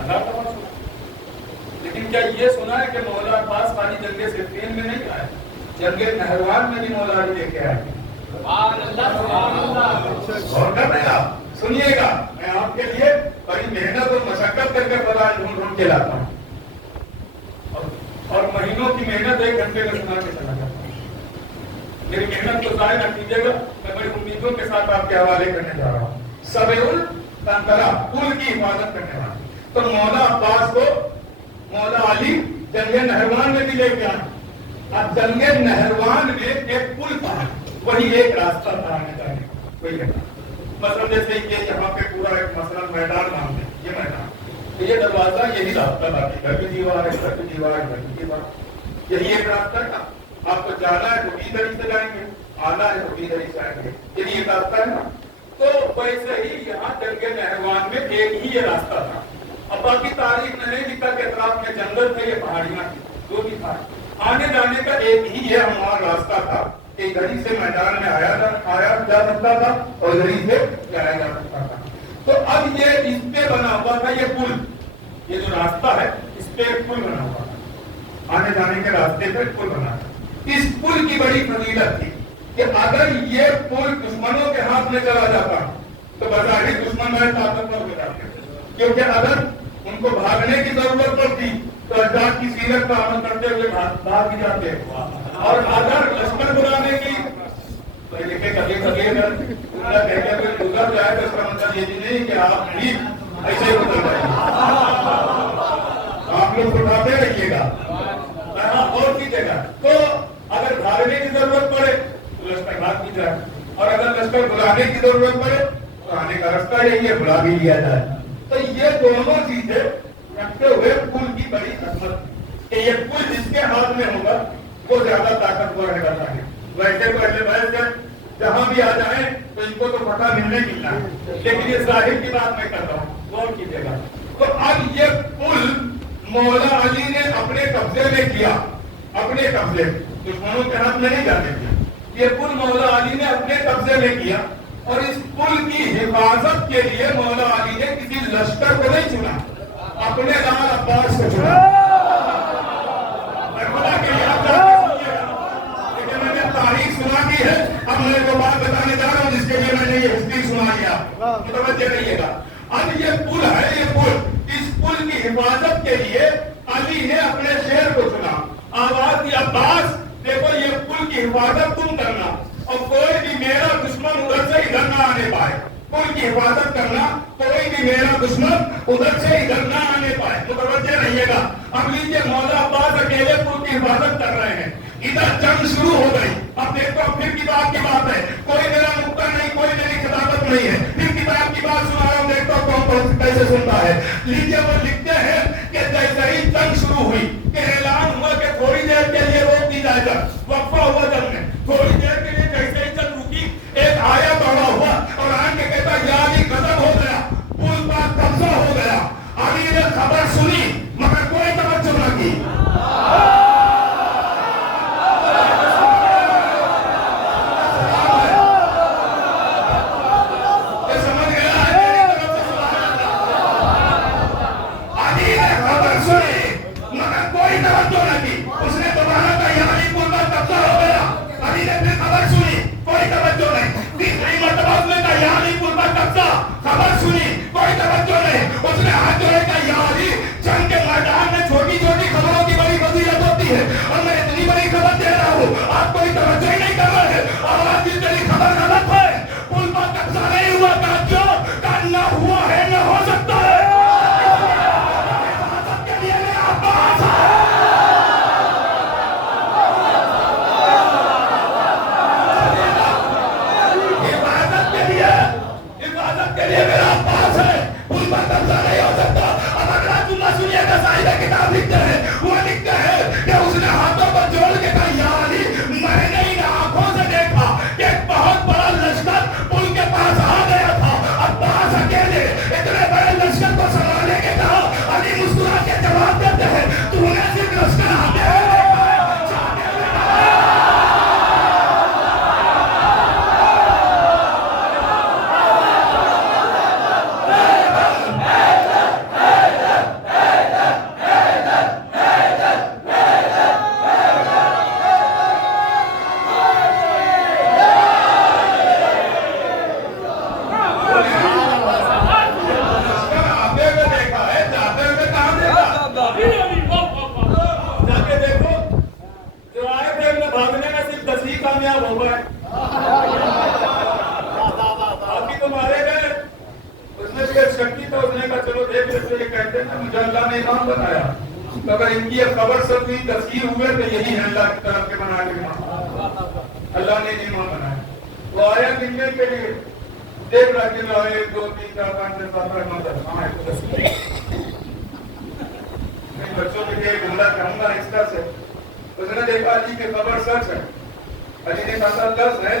हजार दफा सुना। लेकिन क्या ये सुना है कि मौला अब्बास खाली जंगे सिफ़ीन में नहीं आए, जंगे नहरवान में भी मौला अली लेके आए। और कर रहे आप सुनिएगा, मैं आपके लिए बड़ी मेहनत और मशक्कत करके फजाइल ढूंढ ढूंढ के लाता हूँ, और महीनों की मेहनत 1 घंटे में सुना के चला जाता हूँ। मेरी मेहनत को जाहिर न कीजिएगा, मैं बड़ी उम्मीदों के साथ आपके हवाले करने जा रहा हूँ। सबेउल तंतरा, पुल की हिफाजत करने वाला। तो मौला अब्बास को मौला अली जंगे नहरवान में भी लेके आए। अब जंगे नहरवान में एक पुल था, वही एक रास्ता था आने जाने का, कोई है। मतलब जैसे ये यहाँ पे पूरा एक मसलन मैदान मान लें, ये मैदान, तो ये दरवाजा यही रास्ता था, घर की दीवार है, घर की दीवार, घर की दीवार, यही एक रास्ता था। आपको जाना है तो इधर से जाएंगे, आना है तो इधर से आएंगे, यही एक रास्ता है ना। तो वैसे ही यहाँ जंगे नहरवान में एक ही ये रास्ता था। अब बाकी तारीख में नहीं लिखा कि अतराफ में जंगल थे, ये पहाड़ियां थी, जो भी था, आने जाने का एक ही ये हमारा रास्ता था। एक घड़ी से मैदान में आया जा सकता था और घड़ी से जाया जा सकता था। तो अब ये इस पे बना हुआ था ये पुल, ये जो रास्ता है इस पे एक पुल बना हुआ था, आने जाने के रास्ते पे पुल बना था। इस पुल की बड़ी फजीलत थी कि अगर ये पुल दुश्मनों के हाथ में चला जाता तो बज़ाहिर दुश्मन बड़े ताकतवर हो जाते, क्योंकि अगर उनको भागने की जरूरत पड़ती तो अज़्ज़ाद की सीरत का अमल करते हुए भाग भी जाते। और अगर लश्कर बुलाने की तो लिखे कभी कभी अगर कोई गुजर जाए तो इसका मतलब ये भी नहीं कि आप भी ऐसे ही गुजर जाएंगे, आप लोग उठाते रहिएगा और कीजिएगा। तो अगर भागने की जरूरत पड़े तो लश्कर भाग भी जाए, और अगर लश्कर बुलाने की जरूरत पड़े तो आने का रास्ता यही है, बुला भी लिया जाए। तो ये दोनों चीजें रखते हुए पुल की बड़ी अजमत कि ये पुल जिसके हाथ में होगा वो ज्यादा ताकतवर है। वैसे वैसे जहां भी आ जाए तो इनको तो पता मिलना है, लेकिन ये जाहिर की बात मैं कर रहा हूँ, गौर कीजिएगा। तो अब ये पुल मौला अली ने अपने कब्जे में किया, अपने कब्जे, दुश्मनों के हाथ में नहीं जाने दिया। ये पुल मौला अली ने अपने कब्जे में किया, और इस पुल की हिफाजत के लिए मौला अली ने किसी लश्कर को नहीं चुना, अपने लाल अब्बास को चुना। लेकिन मैंने तारीख सुना दी है, अब मैं जो बात बताने जा रहा हूँ जिसके लिए मैंने ये हिस्ट्री सुनाई आपको, मुतवज्जे रहिएगा। अब ये पुल है, ये पुल, इस पुल की हिफाजत के लिए अली ने अपने शेर को चुना, आवाज दी अब्बास देखो ये पुल की हिफाजत तुम करना, और कोई भी मेरा दुश्मन उधर से इधर ना आने पाए। पुल की हिफाजत करना, कोई भी मेरा दुश्मन उधर से इधर ना आने पाए। मुतवज्जे रहिएगा। अब लीजिए मौला अब्बास अकेले पुल की हिफाजत कर रहे हैं, इधर जंग शुरू हो गई। अब देखो फिर किताब की बात है, कोई मेरा मुक्ता नहीं, कोई मेरी खिताबत नहीं है, फिर किताब की बात सुना रहा हूँ, देखता हूँ कौन कैसे सुनता है। लीजिए वो लिखते हैं कि जैसे ही जंग शुरू हुई कि ऐलान हुआ कि थोड़ी देर के लिए रोक दी जाएगा, वक्फा हुआ जंग में, थोड़ी देर के लिए जैसे ही जंग रुकी एक आया पड़ा हुआ और आके कहता यार ये खत्म हो गया, पुल पर कब्जा हो गया। अली ने खबर सुनी मगर कोई तवज्जो न की। समझ गया है? किताब लिखते हैं, वो लिखते हैं कि उसने हाथों को जोड़ के कहा, या अली, मैंने इन आंखों से देखा कि एक बहुत बड़ा लश्कर पुल के पास आ गया था। अब्बास अकेले इतने बड़े लश्कर को संभालने के कहा। अली मुस्कुरा के जवाब देते हैं, तूने सिर्फ लश्कर आते हुए देखा है, जाते हुए अगर इनकी खबर सब भी तस्वीर हुए तो यही है अल्लाह की तरफ के बना के अल्लाह ने इमाम बनाया। वो आया कितने के लिए देख रहा कि 1 2 3 4 5 6 7 8 9 10 बच्चों के लिए जुमला कहूंगा इस तरह से। उसने देखा अली की खबर सच है, अली ने कहा 10 है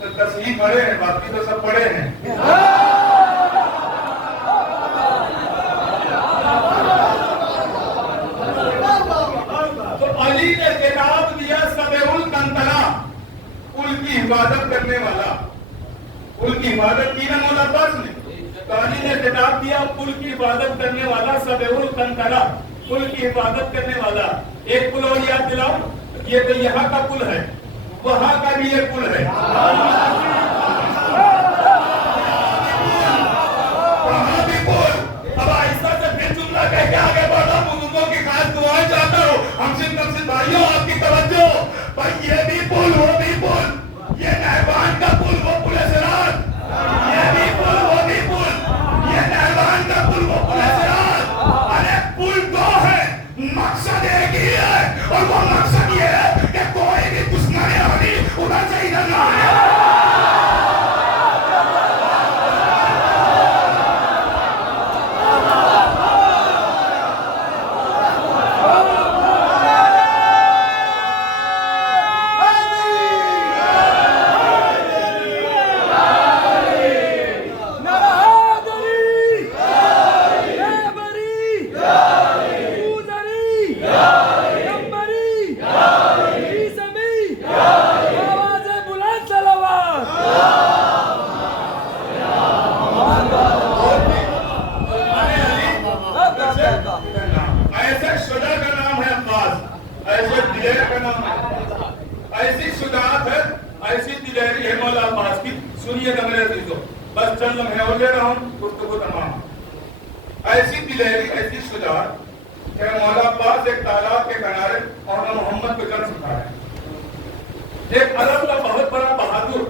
तो 10 ही पढ़े हैं, बाकी तो सब पढ़े हैं। अली ने किताब दिया सबेउल कंतरा, पुल की हिफाजत करने वाला। पुल की हिफाजत की ना मौला अब्बास ने, तो अली ने किताब दिया पुल की हिफाजत करने वाला, सबेउल कंतरा, पुल की हिफाजत करने वाला। एक पुल और याद दिलाओ, ये तो यहाँ का पुल है, वहां का भी एक पुल है। वहां भी पुल। अब ऐसा से फिर जुमला कह के आगे बढ़ा, बुजुर्गों की खास दुआएं चाहता हूँ। हमसे भाइयों आपकी तवज्जो, भाई ये भी पुल वो भी पुल, ये नहरबान का पुल वो पुल सिराज, ये भी पुल वो भी पुल, ये नहरबान का पुल वो पुल सिराज। अरे पुल दो है, मकसद एक ही है, और वो मकसद ये है कि कोई भी दुश्मन अली उधर से इधर ना आए। सुनिएगा मेरे अजीजों, बस चंद लम्हे और ले रहा हूँ, गुफ्तगू तमाम। ऐसी दिलेरी, ऐसी शुजाअत कि मौला अब्बास एक तालाब के किनारे मौला मोहम्मद को जंग सिखाया। एक अरब का बहुत बड़ा बहादुर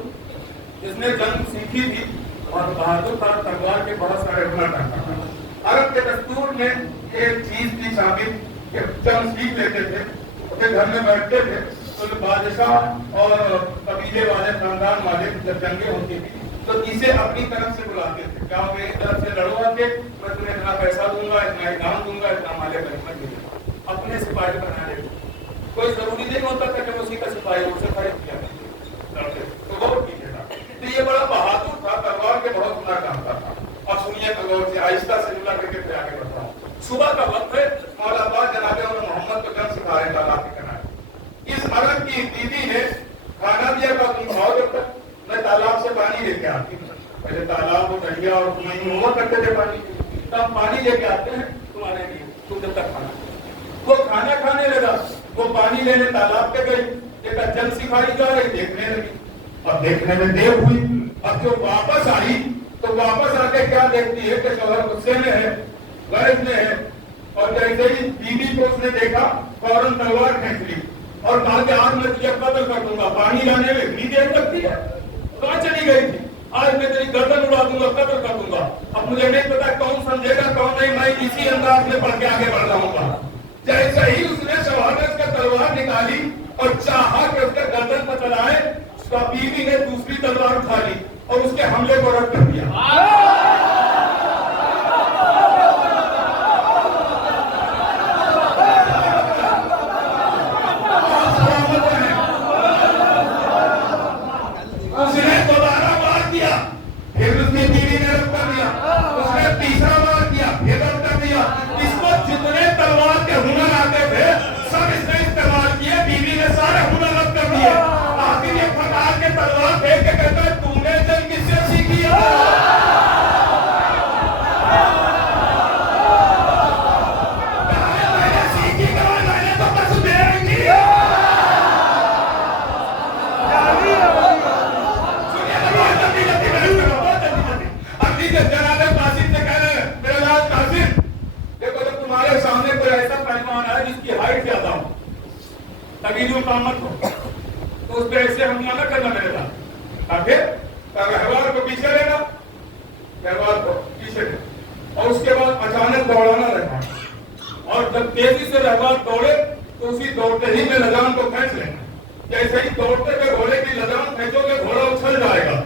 जिसने जंग सीखी थी, और बहादुर था, तलवार के बहुत सारे हुनर रखता था। अरब के दस्तूर में एक चीज थी शामिल कि जंग सीख लेते थे, अपने घर में बैठते थे, तो बादशाह और कबीले वाले खानदान वाले जब जंगे होती थी तो इसे अपनी तरफ से बुलाते थे, क्या मेरी तरफ से लड़वा के मैं तुम्हें इतना पैसा दूंगा, इतना इनाम दूंगा, इतना माले गनीमत दूंगा। अपने सिपाही बना लेते, कोई जरूरी नहीं होता था कि उसी का सिपाही उसे खरीद किया लड़ते, तो बहुत ठीक था। तो ये बड़ा बहादुर था, तलवार के बहुत हुनर जानता था। और सुनिए तलवार से आहिस्ता से जुमला करके फिर आगे बढ़ता हूँ। सुबह का वक्त है, मौला अब्बास जनाबे और मोहम्मद को जंग सिखा रहे तालाब के किनारे। इस अरब की दीदी ने खाना दिया का तुम खाओ, जब तक मैं तालाब से पानी लेके आती हूँ। पहले तालाब वो दरिया और नहीं हुआ करते थे पानी, तब पानी लेके आते हैं तुम्हारे लिए, तुम जब तक खाना। वो खाना खाने लगा, वो पानी लेने तालाब पे गई, देखा जंग सिखाई जा रही, देखने लगी। अब देखने में देर हुई, अब जो वापस आई तो वापस आके क्या देखती है कि शौहर गुस्से में है, गरज में है, और जैसे ही बीवी को उसने देखा फौरन तलवार खींच ली और कहा कि आज मैं तुझे कत्ल कर दूंगा। पानी लाने में भी देर लगती है, कहाँ चली गई थी? आज मैं तेरी गर्दन उड़ा दूंगा, कत्ल कर दूंगा। अब मुझे नहीं पता कौन समझेगा कौन नहीं, मैं इसी अंदाज में पढ़ के आगे बढ़ जाऊंगा। जैसे ही उसने शहादत का तलवार निकाली और चाहा कि उसके गर्दन पर चलाए, उसका बीवी ने दूसरी तलवार उठा ली और उसके हमले को रद्द कर दिया। तवील मुकामत हो, तो उस पर ऐसे हमला न करना मेरे साथ। आगे रहवार को पीछे लेना, रहवार को पीछे लेना, और उसके बाद अचानक दौड़ाना रहना, और जब तेजी से रहवार दौड़े तो उसी दौड़ते ही में लगाम को खींच लेना। जैसे ही दौड़ते हुए घोड़े की लगाम खींचोगे घोड़ा उछल जाएगा,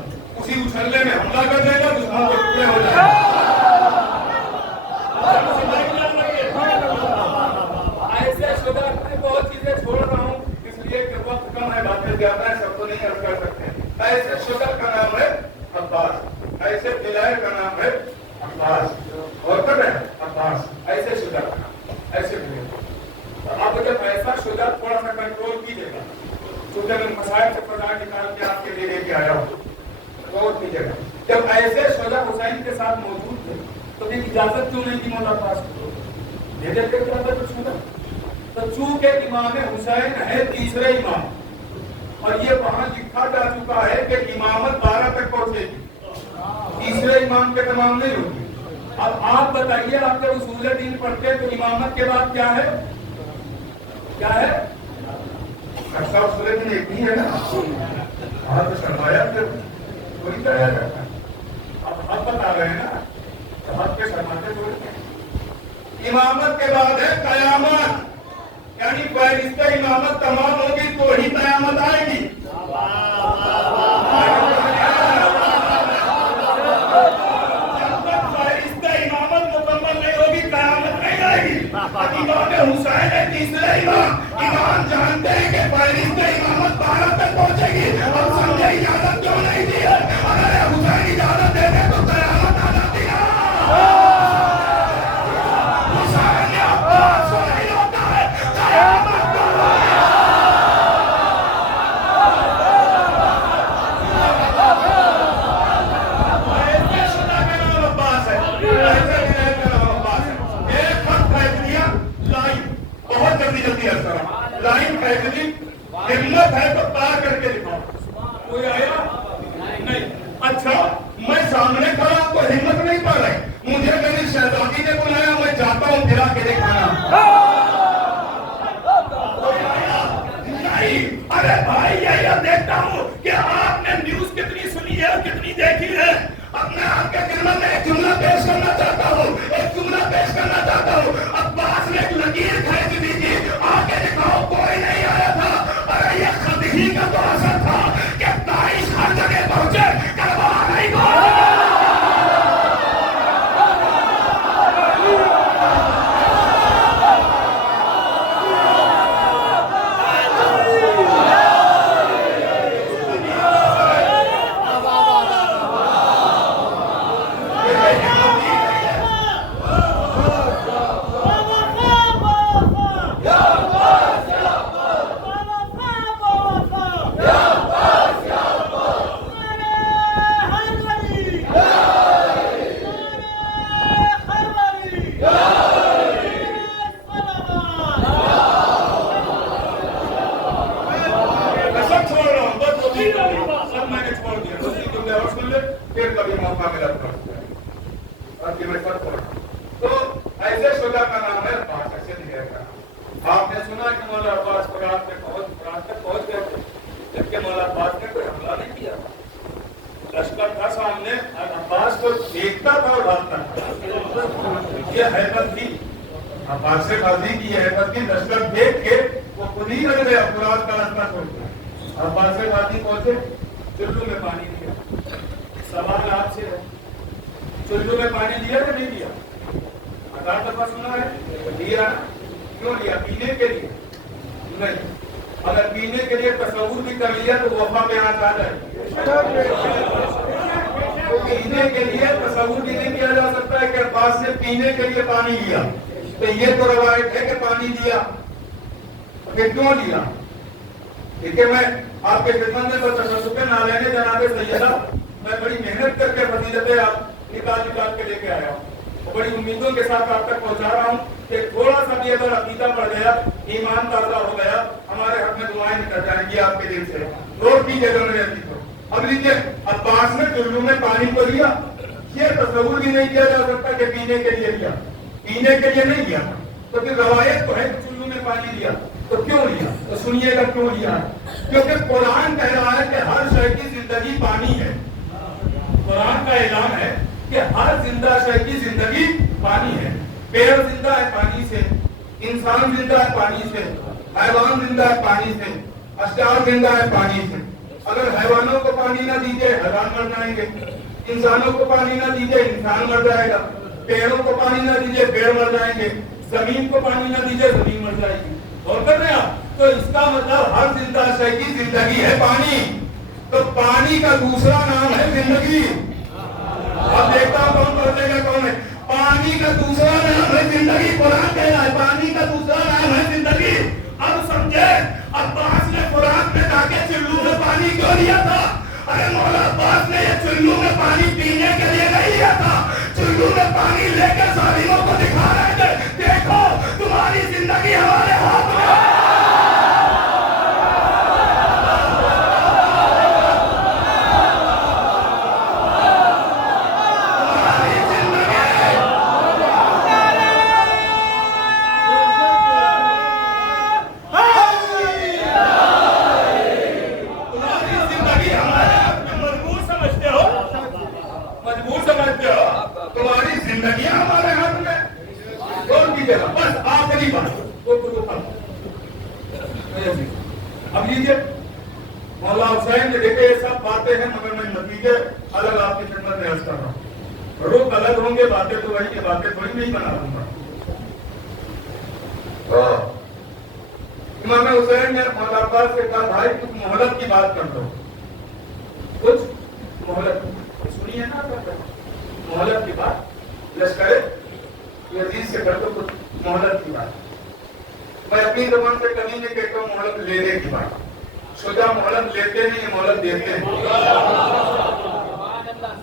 उसी उछलने में हमला कर देगा, दुश्मन को टुकड़े हो जाएगा। ऐसे शुदा मैं बहुत चीजें छोड़ रहा हूँ, इसलिए कि वक्त कम है, बातें ज्यादा है, सब तो नहीं अर्ज कर सकते। ऐसे शुदा का नाम है अब्बास, ऐसे फिलहाल का नाम है अब्बास, और कब है अब्बास, ऐसे शुदा का नाम, ऐसे फिलहाल। आप जब ऐसा शुदा थोड़ा सा कंट्रोल कीजिएगा, क्योंकि मैं मसाइल से पता निकाल के आपके लिए लेके आया हूँ, गौर कीजिएगा। जब ऐसे शुदा हुसैन के साथ मौजूद थे तो फिर इजाजत क्यों नहीं दी मौला अब्बास को? दे देते इजाजत शुदा। तो चूंकि इमाम हुसैन है तीसरे इमाम, और ये वहां लिखा जा चुका है कि इमामत 12 तक पहुंचेगी, तीसरे इमाम के तमाम नहीं होगी। अब आप बताइए, आप जब उसूल दीन पढ़ते हैं तो इमामत के बाद क्या है? क्या है? उसूल दीन एक ही है ना, हाँ तो शर्माया फिर कोई कराया जाता है। अब बता रहे हैं ना, तो हद पे शर्माते थोड़ी। इमामत के बाद है कयामत, यानी फरिश्ते इमामत तमाम होगी तो ही कयामत आएगी। जब तक फरिश्ते इमामत मुकम्मल नहीं होगी कयामत नहीं आएगी। इमाम हुसैन है तीसरे इमाम जानते हैं कि फरिश्ते इमामत 12 तक पहुंचेगी, और समझे इजाजत क्यों नहीं दी है? अगर हुसैन इजाजत दे दे तो कयामत आ जाती है। हुसैन ने अब्बास को नहीं रोका है, कयामत को ऐसे शुदा का नाम अब्बास है, ऐसे विनय का नाम अब्बास है। एक खत फेंक दिया, लाइन बहुत जल्दी अर्ज करा, लाइन फेंक दी, हिम्मत है तो पार करके दिखाओ। कोई आया नहीं? अच्छा, मैं सामने खड़ा तो हिम्मत नहीं पा रही, मुझे मेरी शहजादी ने बुलाया, मैं जाता हूँ गिरा के दिखाना। नहीं, अरे भाई यही देखता हूँ कि आपने न्यूज कितनी सुनी है और कितनी देखी है। अब मैं आपके खिदमत में एक जुमला पेश करना चाहता हूँ, एक जुमला पेश करना चाहता हूँ। अब्बास ने एक लकीर खींच दी थी, आगे दिखाओ कोई नहीं आया था। अरे ये खत ही का तो असर था कि दाइश हर जगह पहुंचे, करबला नहीं पहुंचे। तो ऐसे शुदा का नाम है अब्बास, ऐसे लिखा था। आपने सुना कि मौला अब्बास फरात तक पहुंच गए थे, जबकि मौला अब्बास ने कोई हमला नहीं किया था। लश्कर था सामने, अब्बास को देखता था और भागता था। ये हैबत थी अब्बास से गाजी की, हैबत थी। लश्कर देख के वो खुद ही लग गया, फरात का रास्ता छोड़ दिया। अब्बास से गाजी पहुंचे, चुल्लू में पानी दिया। सवाल आपसे है, चुल्लू में पानी दिया या नहीं दिया? 1000 दफा सुना है, दिया। क्यों लिया? पीने के लिए नहीं। अगर पीने के लिए तसव्वुर भी कर लिया तो वफा पे हाथ आ जाए। पीने के लिए तसव्वुर भी नहीं किया जा सकता है कि अब्बास ने पीने के लिए पानी लिया, तो ये तो रवायत है कि पानी दिया। फिर क्यों लिया? ठीक है, मैं आपके खिदमत में बस ना लेने जनाबे सैयदा, मैं बड़ी मेहनत करके फजीलतें आप निकाल के लेके आया हूँ, बड़ी उम्मीदों के साथ आप तक पहुंचा रहा हूँ कि थोड़ा सा भी अगर अकीदा बढ़ गया, ईमान ताज़ा हो गया, हमारे हक में दुआएं निकल जाएंगी आपके दिल से। रोड की जगह में रहती तो अब लीजिए, अब्बास ने चुल्लू में पानी को लिया, ये तस्वुर भी नहीं किया जा सकता कि पीने के लिए लिया, पीने के लिए नहीं लिया। तो फिर रवायत तो है चुल्लू चुल्लू में पानी लिया, तो क्यों लिया? तो सुनिएगा क्यों लिया है। क्योंकि कुरान कह रहा है कि हर शय की जिंदगी पानी है। कुरान का ऐलान है कि हर जिंदा शय की जिंदगी पानी है। पेड़ जिंदा है पानी से, इंसान जिंदा है पानी से, हैवान जिंदा है पानी से, अश्जार जिंदा है पानी से। अगर हैवानों को पानी ना दीजिए हैवान मर जाएंगे, इंसानों को पानी ना दीजिए इंसान मर जाएगा, पेड़ों को पानी ना दीजिए पेड़ मर जाएंगे, जमीन को पानी ना दीजिए जमीन मर जाएगी। और कर रहे हैं आप? तो इसका मतलब हर जिंदा शय की जिंदगी है पानी। तो पानी का दूसरा नाम है जिंदगी। अब देखता हूं कौन पढ़ेगा कौन है। पानी का दूसरा नाम है जिंदगी। कुरान कह रहा है पानी का दूसरा नाम है जिंदगी। अब समझे अब्बास ने कुरान में जाके चुल्लू में पानी क्यों लिया था? अरे मौला अब्बास ने ये चुल्लू में पानी पीने के लिए नहीं लिया था, चुल्लू में पानी लेकर जालिमों को दिखा रहे थे, देखो तुम्हारी जिंदगी हमारे हाथ में है। अब लीजिए मौला हुसैन ने देखे ये सब बातें हैं मगर मैं नतीजे अलग आपकी खिदमत में अर्ज कर रहा हूँ। रुख अलग होंगे, बातें तो वही की बातें थोड़ी नहीं बना दूंगा। इमाम हुसैन ने मौला अब्बास से कहा भाई कुछ मोहलत की बात कर दो, कुछ मोहलत सुनिए ना, मोहलत की बात लश्कर यजीद से कर दो, कुछ मोहलत की बात। मैं अपनी जबान से कभी नहीं कहता हूँ मोहलत लेने की बात। शुजा मोहलत लेते नहीं, मोहलत देते हैं।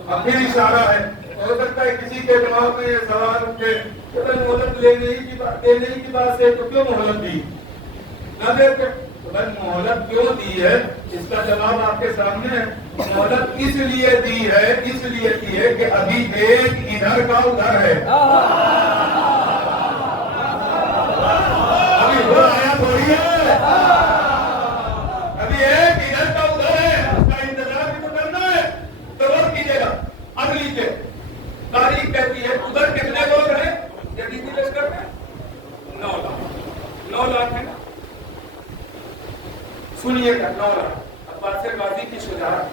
अब फिर इशारा है, हो सकता है किसी के दिमाग में ये सवाल उठे तो मोहलत देने की बात से तो क्यों मोहलत दी ना देते? तो भाई मोहलत क्यों दी है इसका जवाब आपके सामने है। मोहलत इसलिए दी है कि अभी एक इधर का उधर है, वो आया थोड़ी है, अभी एक इधर का उधर है, उसका इंतजार भी तो करना है। तो वो कीजिएगा। अब लीजिए तारीख कहती है उधर कितने लोग हैं यजीदी लश्कर में? 9 लाख है ना। सुनिएगा 9 लाख। अब्बास गाजी की शुजाअत।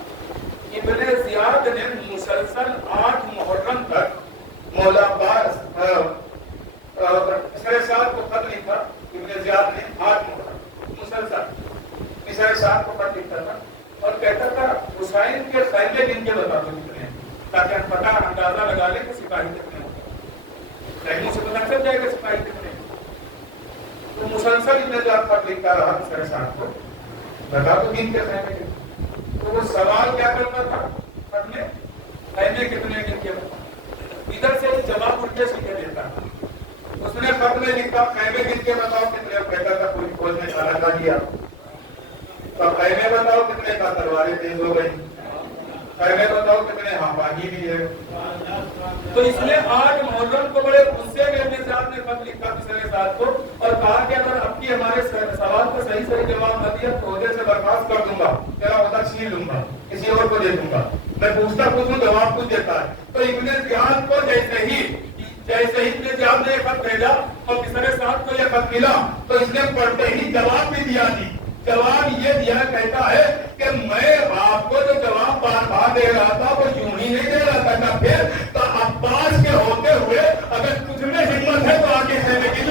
इब्ने जियाद ने मुसलसल 8 मुहर्रम तक मौला अब्बास साहब को खत लिखा। इब्ने जियाद ने 8 मुहर्रम मुसलसल मिसर साहब को खत लिखा था और कहता था हुसैन के खैमे गिन के बता दो कितने, ताकि हम पता अंदाजा लगा लें कि सिपाही कितने होते हैं। खैमों से पता चल जाएगा सिपाही कितने। तो मुसलसल इब्ने जियाद खत लिखता रहा मिसर साहब को, बता दो गिन के खैमे कितने। तो वो सवाल क्या करता था खत में, खैमे कितने गिन के बता। इधर से जवाब उल्टे सीधे देता था। उसने खत में लिखा खैमे गिन के बताओ कितने, कहता था कोई फौज ने खाना खा लिया। तो खैमे बताओ कितने का, तलवारें तेज हो गई। खैमे बताओ कितने, हाँ पानी भी है। तो इसने 8 मुहर्रम को बड़े गुस्से में अपने साथ ने खत लिखा पिछले साथ को और कहा कि अगर अब की हमारे सवाल का सही जवाब न दिया तो ओहदे से बर्खास्त कर दूंगा, तेरा ओहदा छीन लूंगा, किसी और को दे दूंगा। मैं पूछता पूछूं जवाब कुछ देता है। तो इब्ने जियाद को जैसे ही इब्ने जियाद ने खत भेजा और पिछले साथ को यह खत मिला तो इसने पढ़ते ही जवाब भी दिया। जवाब ये दिया, कहता है कि मैं आपको जो जवाब बार बार दे रहा था वो यूं ही नहीं दे रहा था ना। फिर तो अब्बास के होते हुए अगर तुझ में हिम्मत है तो आगे है लेकिन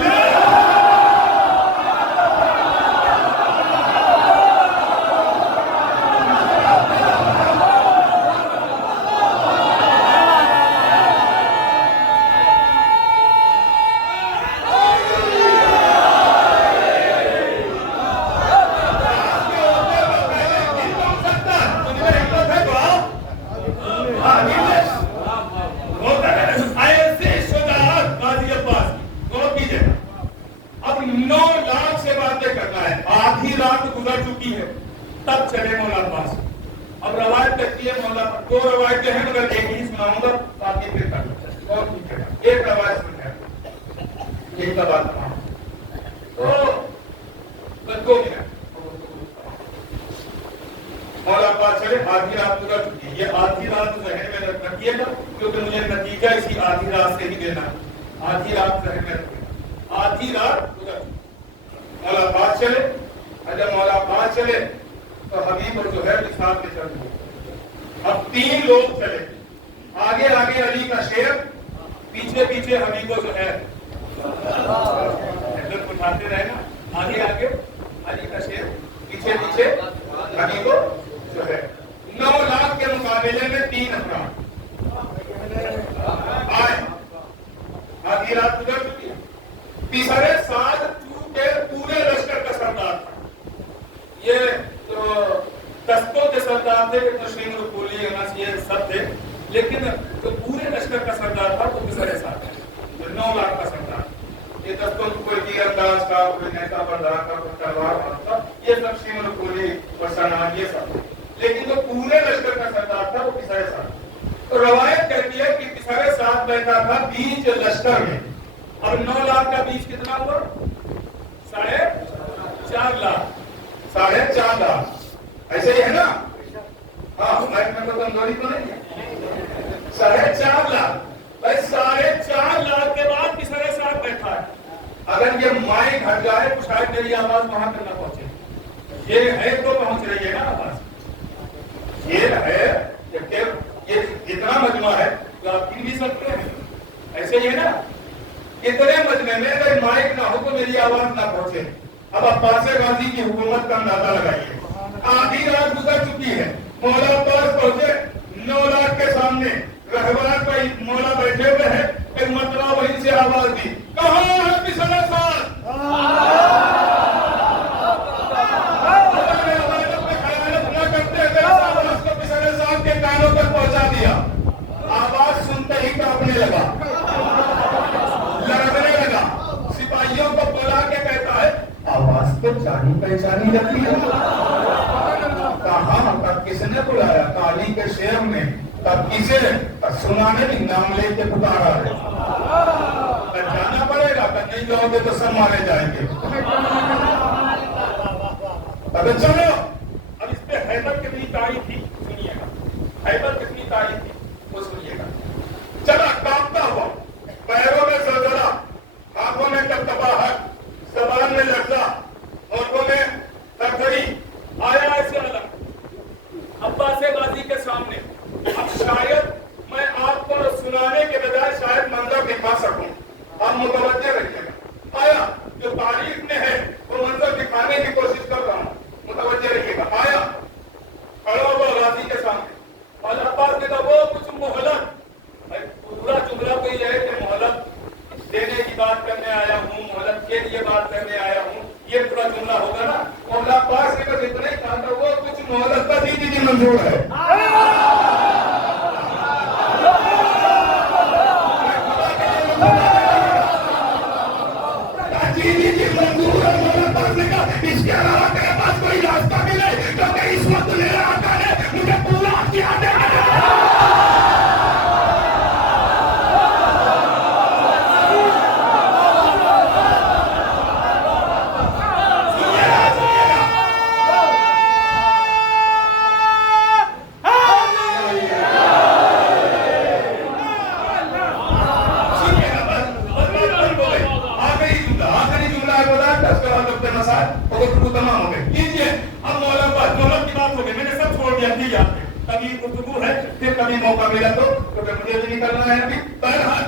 एक रवायत सुन एक बात तो लेना, आधी रात जहर में रखना, आधी रात गुजर मौला अब्बास चले, जब मौला अब्बास चले तो हबीब और ज़ुहैर भी साथ में चल दिए। अब 3 लोग चले, आगे आगे अली का शेर, पीछे पीछे हबीब और ज़ुहैर, उठाते रहे ना, आगे आगे अली का शेर, पीछे पीछे हबीब और ज़ुहैर। 9 लाख के मुकाबले में 3 अफराद आए, आधी रात गुजर चुकी है। तीसरे साथ के पूरे लश्कर का सरदार था, ये तो दस्तों के सरदार थे, तस्लीम रुकूली ये सब थे, लेकिन जो पूरे लश्कर का सरदार था वो तीसरे साथ है, जो 9 लाख का सरदार। ये दस्तों कोई तीरंदाज का, कोई नेता बरदार का, कोई तलवार का, ये सब तस्लीम रुकूली और सनान ये सब, लेकिन जो पूरे लश्कर का सरदार था वो तीसरे साथ। तो रवायत कहती है कि तीसरे साथ बैठा था बीच लश्कर में। अब 9 लाख का बीच कितना हुआ? 4.5 लाख, 4.5 लाख, ऐसे ही है ना? हाँ, मैं तो कमजोरी तो नहीं है। 4.5 लाख, भाई 4.5 लाख के बाद तीसरे साथ बैठा है। अगर ये माइक हट जाए तो शायद मेरी आवाज वहां तक न पहुंचे। ये है तो पहुंच रही है ना आवाज, ये है ये इतना मजमा है तो आप गिन भी सकते हैं, ऐसे ही है ना? इतने मजमे में अगर माइक ना हो तो मेरी आवाज ना पहुंचे। अब अब्बास गाजी की हुकूमत का अंदाजा लगाइए, आधी रात गुजर चुकी है, मौला अब्बास पहुंचे 9 लाख के सामने, रहबार पर मौला बैठे हुए हैं, एक मतला वहीं से आवाज दी, कहाँ है पिछले साल? के कानों तक पहुंचा दिया, आवाज सुनते ही कांपने लगा, लड़ने लगा, सिपाहियों को बुला के कहता है आवाज तो जानी पहचानी लगती है, कहाँ तब किसने बुलाया? काली के शेर ने, तब किसे? सुनाने भी नाम लेके पुकारा है, जाना पड़ेगा, नहीं जाओगे तो सब मारे जाएंगे। अब चलो, अब इस पे हैबत कितनी तारीफ थी सुनिएगा, हैबत कितनी तारीफ थी वो सुनिएगा। चला कांपता हुआ, पैरों में जलजला, आंखों में टपटपाहट, जबान में लर्जा, होठों में थरथरी, आया ऐसे अलग अब्बास गाजी के सामने। अब शायद मैं आपको सुनाने के बजाय शायद मंजर दिखा सकूं, आप मुतवज्जे रहिएगा। आया जो तारीफ में है वो मंजर दिखाने की कोशिश कर रहा हूं, मुतवज्जे रहिएगा। आया खड़ा हुआ गाजी के सामने और अब्बास ने कहा वो कुछ मोहलत, पूरा जुमला तो ये है कि मोहलत देने की बात करने आया हूँ, मोहलत के लिए बात करने आया हूँ, ये पूरा जुमला होगा ना। और अब्बास ने बस इतना ही कहा था वो कुछ मोहलत का जी मंजूर है। मंजूर है, मोहलत ने कहा इसके अलावा तेरे पास कोई रास्ता मिले क्योंकि इस वक्त मेरा आका ने मुझे पूरा किया दे। तमाम हो गए। लीजिए अब मोहलत की बात हो गई, मैंने सब छोड़ दिया थी यहाँ पे, कभी गुफ्तगू है फिर कभी मौका मिला तो मुझे भी निकलना है अभी। बहरहाल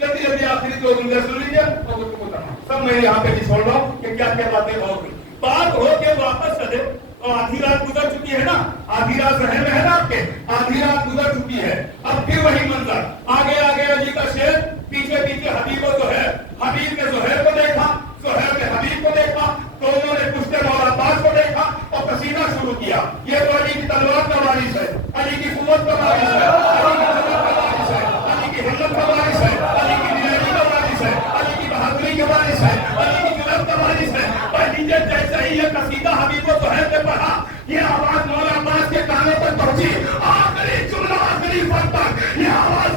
जल्दी जल्दी आखिरी 2 जुमले सुन लीजिए और गुफ्तगू तमाम। सब मैं यहाँ पे भी छोड़ रहा हूँ कि क्या क्या बातें हो गई। बात हो के वापस चले तो आधी रात गुजर चुकी है ना, आधी रात जहन में है ना आपके, आधी रात गुजर चुकी है। अब फिर वही मंजर, आगे आगे अली का शेर, पीछे पीछे हबीब और ज़ुहैर, हबीब ने ज़ुहैर को देखा, ज़ुहैर ने हबीब को देखा, दोनों ने कुश्ते मौला अब्बास को देखा और कसीदा शुरू किया। ये तो अली की तलवार का वारिस है, अली की कुव्वत का वारिस है, अली की क़ुदरत का वारिस है, अली की हिम्मत का वारिस है, अली की दिलेरी का वारिस है, अली की बहादुरी का वारिस है, अली की जुर्रत का वारिस है। और नीचे जैसे ही ये कसीदा हबीब और ज़ुहैर ने पढ़ा, ये आवाज मौला अब्बास के कानों तक पहुंची, आखिरी जुमला आखिरी फर्क तक ये आवाज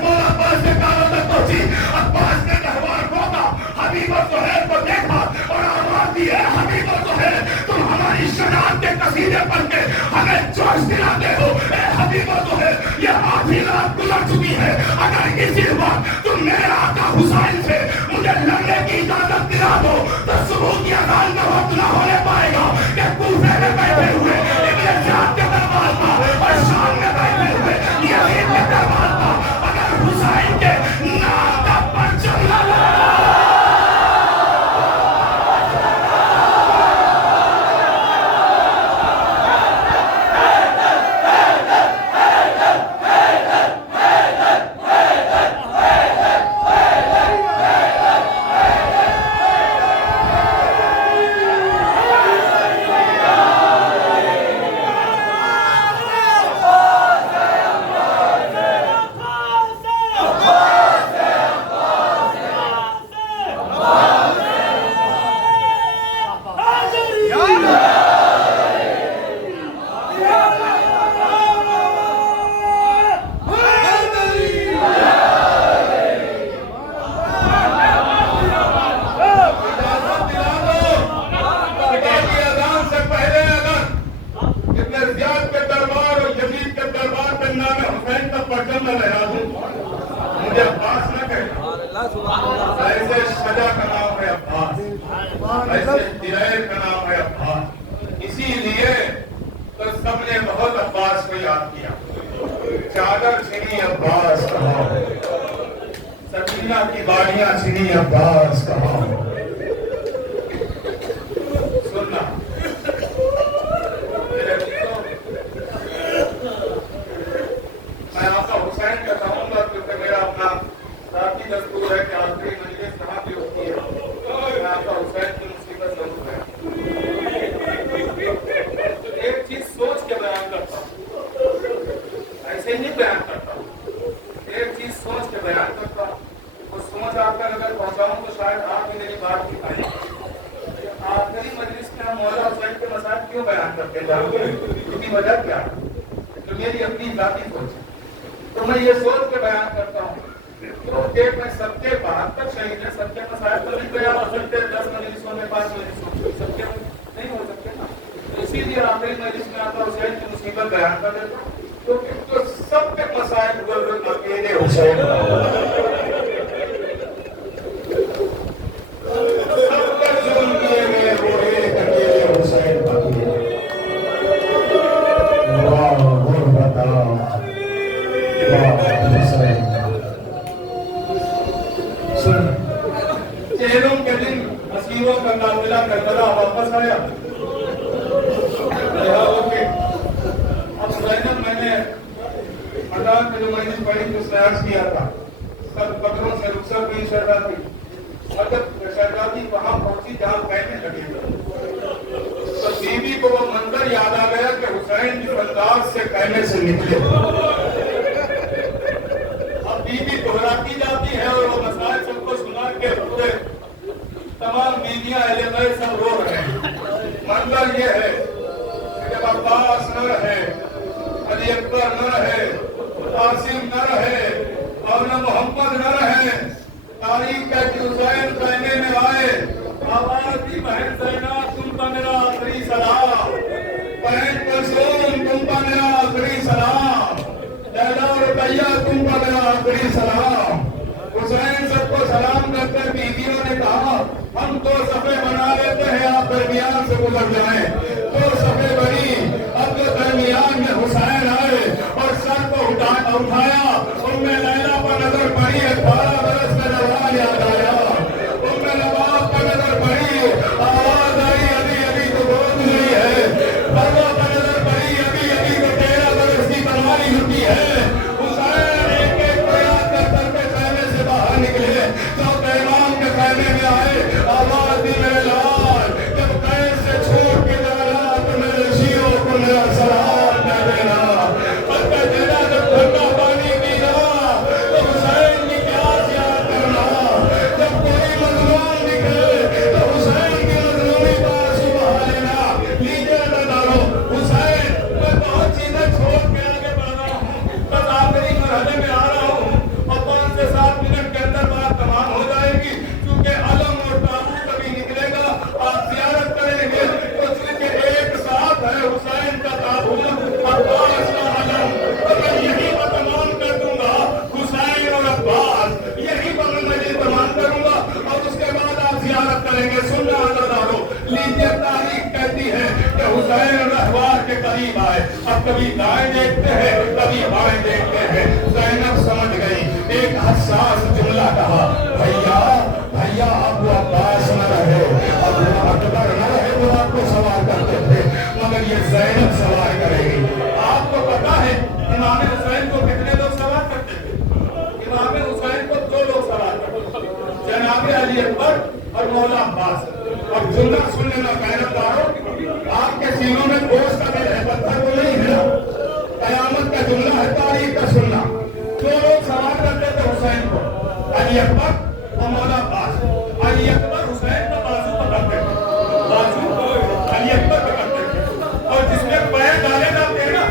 حسین سے مجھے لڑنے کی اجازت دلا دو تو صبح کی اذان کا وقت نہ ہونے پائے گا کہ کوفے میں بیٹھے ہوئے ابن زیاد کے دربار پر اور شام میں بیٹھے ہوئے یزید کے دربار پر اگر حسین کے نام کا پرچم نہ لگا اسی لیے تو سب نے بہت عباس کو یاد کیا. چادر چھنی عباس کہا, سکینہ کی باڑیاں چھنی عباس کہا. سننا میں آقا حسین کا کہوں گا کیونکہ میرا اپنا ذاتی دستور ہے کہ آخری مجلس کہاں پہ ہوتی ہے. میں آقا حسین کی مصیبت ضرور ہے. ایک چیز سوچ کے بیان کرتا ہوں, ایسے ہی نہیں بیان کرتا ہوں. ایک چیز سوچ کے بیان کرتا ہوں. وہ سوچ آپ کر اگر پہنچاؤں تو شاید آپ ہی میری بات دکھائیں. آخری مجلس میں ہم مولا حسین کے مسائل کیوں بیان کرتے ہیں, اس کی وجہ کیا ہے جو میری اپنی ذاتی سوچ ہے. تو میں یہ سوچ کے بیان کرتا ہوں کہ میں سب کے 72 شہید ہیں, سب کے مسائل تو نہیں بیان ہو سکتے. 10 مجلسوں میں 5 مجلسوں میں سب کے نہیں ہو سکتے نا. اسی لیے آخری مجلس میں آقا حسین کی مصیبت بیان کر دیتا ہوں کیونکہ سب کے مسائل ضرورت اکیلے حسین سب پر ظلم کیے گئے وہ ایک اکیلے حسین باقی ہے. واہ غربت واہ حسین. سن چہروں کے دن اسیروں کا قافلہ کربلا واپس آیا. اب زینب میں نے مدار میں جو مجلس پڑھی تو اس نے عرض کیا تھا سب قبروں سے رخصت ہوئی شہزادی. مدد شہزادی وہاں پہنچی جہاں کہنے لگے تو بی بی کو وہ منظر یاد آ گیا کہ حسین جس انداز سے کہنے سے نکلے. اب بی بی دہراتی جاتی ہے اور وہ مسائل سب کو سنا کے پورے تمام بیویاں اہل بیت سب رو رہے ہیں. منظر یہ ہے جب عباس نہ رہے, علی اکبر نہ رہے, قاسم نہ رہے اور نہ محمد نہ رہے, تاریخ کا حسین کہنے میں آئے آواز دی بہن زینب تم کا میرا آخری سلام, بہن کلثوم تم کا میرا آخری سلام, لیلا اور رقیہ تم کا میرا آخری سلام. حسین سب کو سلام کرتے بیویوں نے کہا ہم 2 صفحے بنا لیتے ہیں آپ درمیان سے گزر جائیں. 2 صفحے بنی. اب جو درمیان میں حسین آئے اور سر کو اٹھایا, ان میں لیلا پر نظر پڑی, 18 برس کا جوان یاد آیا. ان میں نواب پر نظر پڑی, آواز آئی ابھی ابھی تو گود نہیں ہے. پروا پر نظر پڑی, ابھی ابھی تو 13 برس کی تلواری لٹی ہے. حسین ایک ایک کو یاد کر سر کے خیمے سے باہر نکلے. جو پیغام کے خیمے میں آئے آواز دی میرے لال, جب قید سے چھوڑ کے جانا تو میرے شیعوں کو میرا سلام کہہ دینا. اور کہہ دینا جب ٹھنڈا پانی پینا تو حسین کی پیاس یاد کرنا. جب کوئی مظلوم نکلے تو حسین کی مظلومی کا آنسو بہا لینا. لیجیے بتا دو حسین, میں بہت چیزیں چھوڑ کے آگے بڑھ رہا ہوں, بس آخری مرحلے میں آ رہا ہوں اور 5 سے 7 منٹ کے اندر بات تمام ہو جائے گی. کیونکہ علم اور تابوت ابھی करीब आए। अब कभी दाएं देखते हैं, कभी बाएं देखते हैं। ज़ैनब समझ गई, एक हसास जुमला कहा, भैया भैया अबू अब्बास न रहे, अबू अकबर न रहे तो आपको सवार करते थे, मगर ये ज़ैनब सवार करेगी। आपको पता है इमाम हुसैन को कितने लोग सवार करते थे? इमाम हुसैन को 2 लोग सवार करते थे, जनाब अली अकबर और मौला अब्बास। अब जुमला सुन लेना पैरवदारों, आपके सीनों में गोश्त का दिल है, पत्थर को नहीं हिला। कयामत का जुमला है, तारीख का सुनना। 2 लोग सवार करते थे हुसैन को, अली अकबर और मौला अब्बास। अली अकबर हुसैन का बाजू पकड़ते थे, बाजू अली अकबर पकड़ते थे, और जिसमें पैर डाले जाते हैं ना,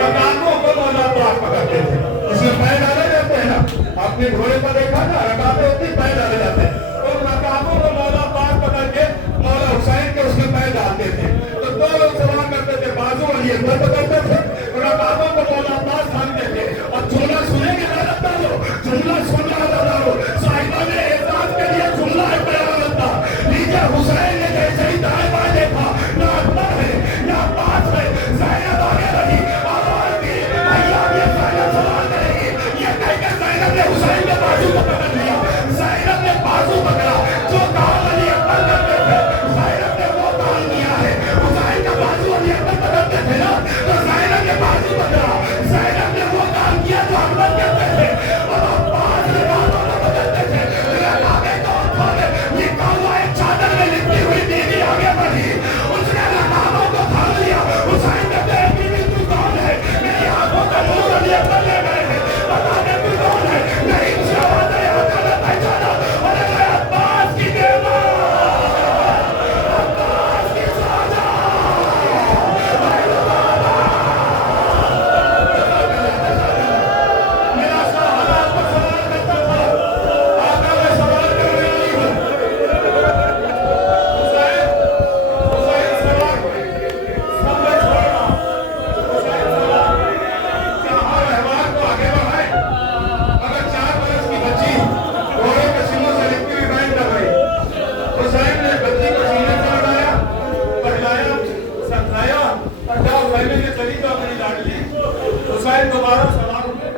रकातों को मौला अब्बास पकड़ते थे। जिसमें पैर डाले जाते हैं ना, आपने घोड़े पर देखा ना, रकातें होती पैर डाले जाते हैं, तो रकातों को मौला अब्बास पकड़ के मौला हुसैन के उसमें पैर डालते थे। तो 2 लोग सवार करते थे, बाजू अली अकबर पकड़ते थे, रकातों को मौला अब्बास थामते थे। और जुमला सुनेंगे ना लगता हो, जुमला सुनना लगता हो, साहिबा ने एजाज के लिए जुमला है बयान लगता। लीजिए हुसैन ने जैसे ही दाएं बाएं देखा, ना अकबर है ना अब्बास है, ज़ैनब आगे बढ़ी, आवाज़ दी, भैया ये ज़ैनब सवार करेगी। ये कह के ज़ैनब ने हुसैन के बाजू को पकड़ लिया। ज़ैनब ने बाजू पकड़ा, जो काम अली अकबर करते थे, ज़ैनब ने वो काम किया है। हुसैन का बाजू अली अकबर पकड़ते थे ना, तो ज़ैनब ने बाजू पकड़ा, ज़ैनब ने वो काम किया जो अकबर करते थे, और अब्बास ने बाजू को पकड़ते थे। रकाबे को उठाने लिखा हुआ एक चादर में लिपटी हुई बीवी आगे बढ़ी, उसने रकाबों को थाम लिया। हुसैन कहते हैं, बीवी तू कौन है? मेरी आंखों का नूर अली अकबर ले गए हैं, बता दे तू कौन है? नहीं जवाब दे, आका ने पहचाना, अरे मैं अब्बास की बेवा, अब्बास की साजा। मेरा सहारा आपको सवाल करता था, आका मैं सवाल करने वाली हूँ। हुसैन हुसैन सवाल सब में छोड़ना, हुसैन सवाल जहाँ रहमान को आगे बढ़ाए, मगर 4 बरस की बच्ची घोड़े के सीनों से लिपटी हुई बैंड कर रही। हुसैन ने बच्ची को सीने से लगाया, पहलाया, समझाया, और जाओ पहले ये चली जाओ मेरी लाडली। हुसैन दोबारा सवार हुए।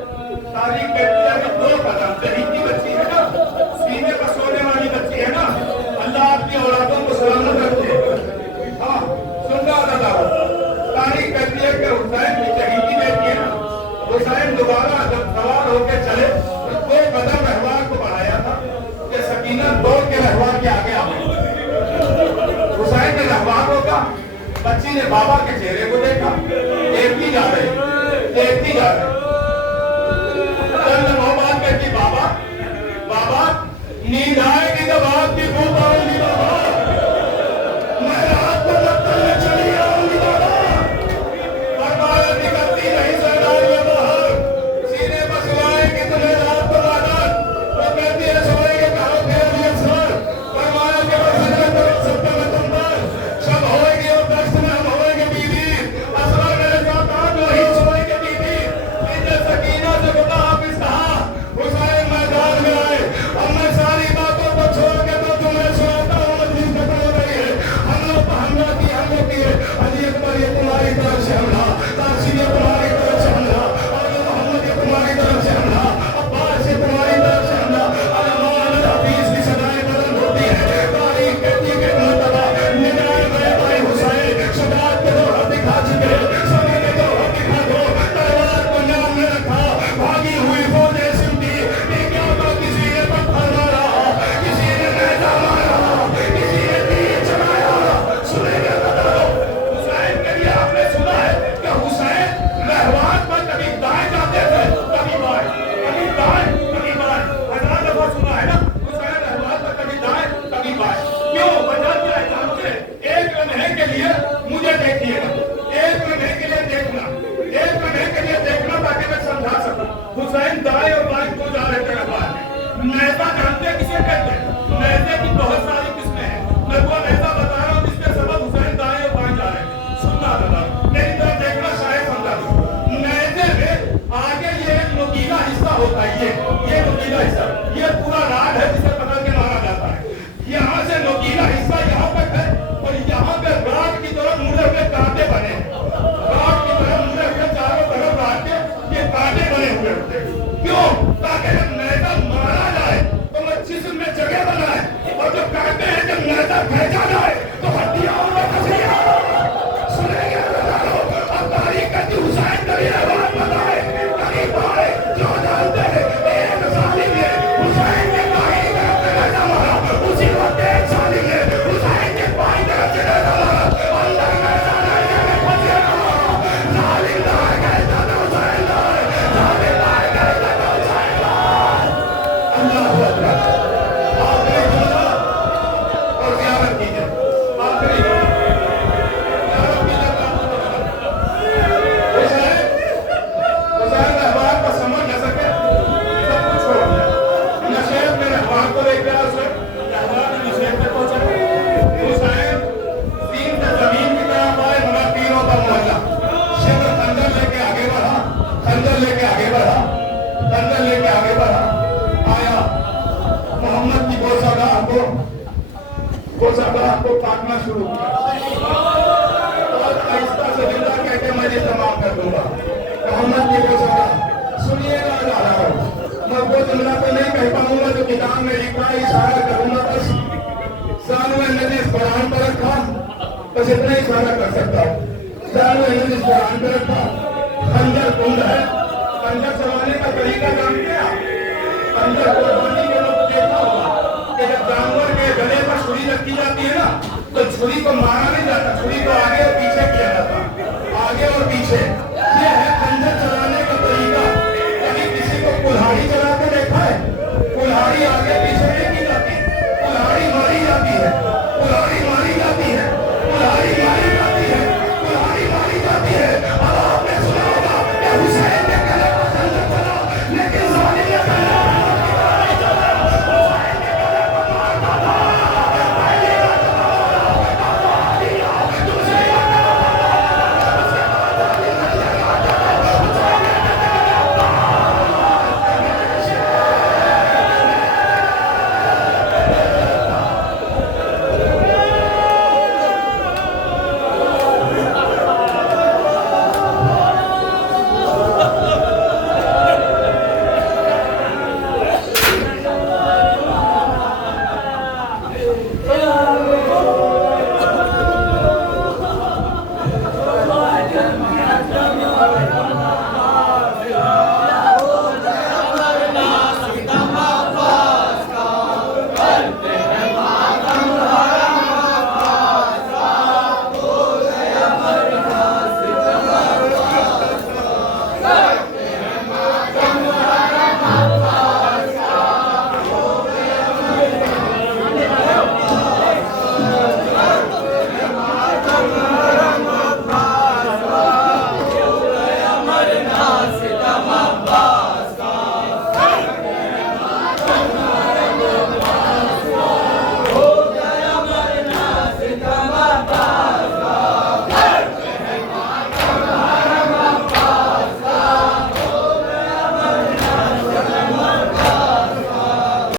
तारीख कहती है कि 2 कदम, शहीद की बच्ची है ना, सीने पर सोने वाली बच्ची है ना, अल्लाह आपकी औलादों को सलामत रखे। हाँ सुनना दादा, तारीख कहती है कि हुसैन की शहीदी बेटी है ना, हुसैन दोबारा जब सवार होकर चले तो 2 कदम रहवार को बढ़ाया था कि सकीना दौड़ के रहवार के आगे आ गई। हुसैन ने रहवार रोका, बच्ची ने बाबा के चेहरे को देखा, देखती जा रही, देखती जा रही। चंद मोहब्बत कहती, बाबा बाबा नींद आएगी जब आपकी भूख आएगी बाबा, मैं रात को दफ्तर में चली आऊंगी बाबा। फरमाया निकलती नहीं सरदारियां बाहर, सीने पर सुलाएंगे तुम्हें रात को बादल। वो कहती है सोएंगे कहाँ फिर ये सर, फरमाया कि मैं सजदा करूं सबका मैं तुम पर, शब होएगी और दस्त में हम होएंगे बीवी, असर मेरे साथ आप वही सोएंगे बीवी। नीचे सकीना से बता हाफिज कहा, हुसैन मैदान में आए, अब मैं सारी बातों को को वो सरदार को काटना शुरू किया और आहिस्ता से जिंदा कहते मैं ये तमाम कर दूंगा। मोहम्मद की वो सरदार सुनिएगा जा रहा हूँ, मैं वो जुमला तो नहीं कह पाऊंगा जो किताब में लिखा है, इशारा करूंगा बस। सानवे मैंने इस कुरान पर रखा, बस इतना इशारा कर सकता हूँ। सानवे मैंने इस कुरान पर रखा, खंजर कुंड है, खंजर चलाने का तरीका जानते हैं आप? खंजर कुर्बानी के लोग देखा होगा कि जब जानवर के गले पर छुरी रखी जाती है ना, तो छुरी को मारा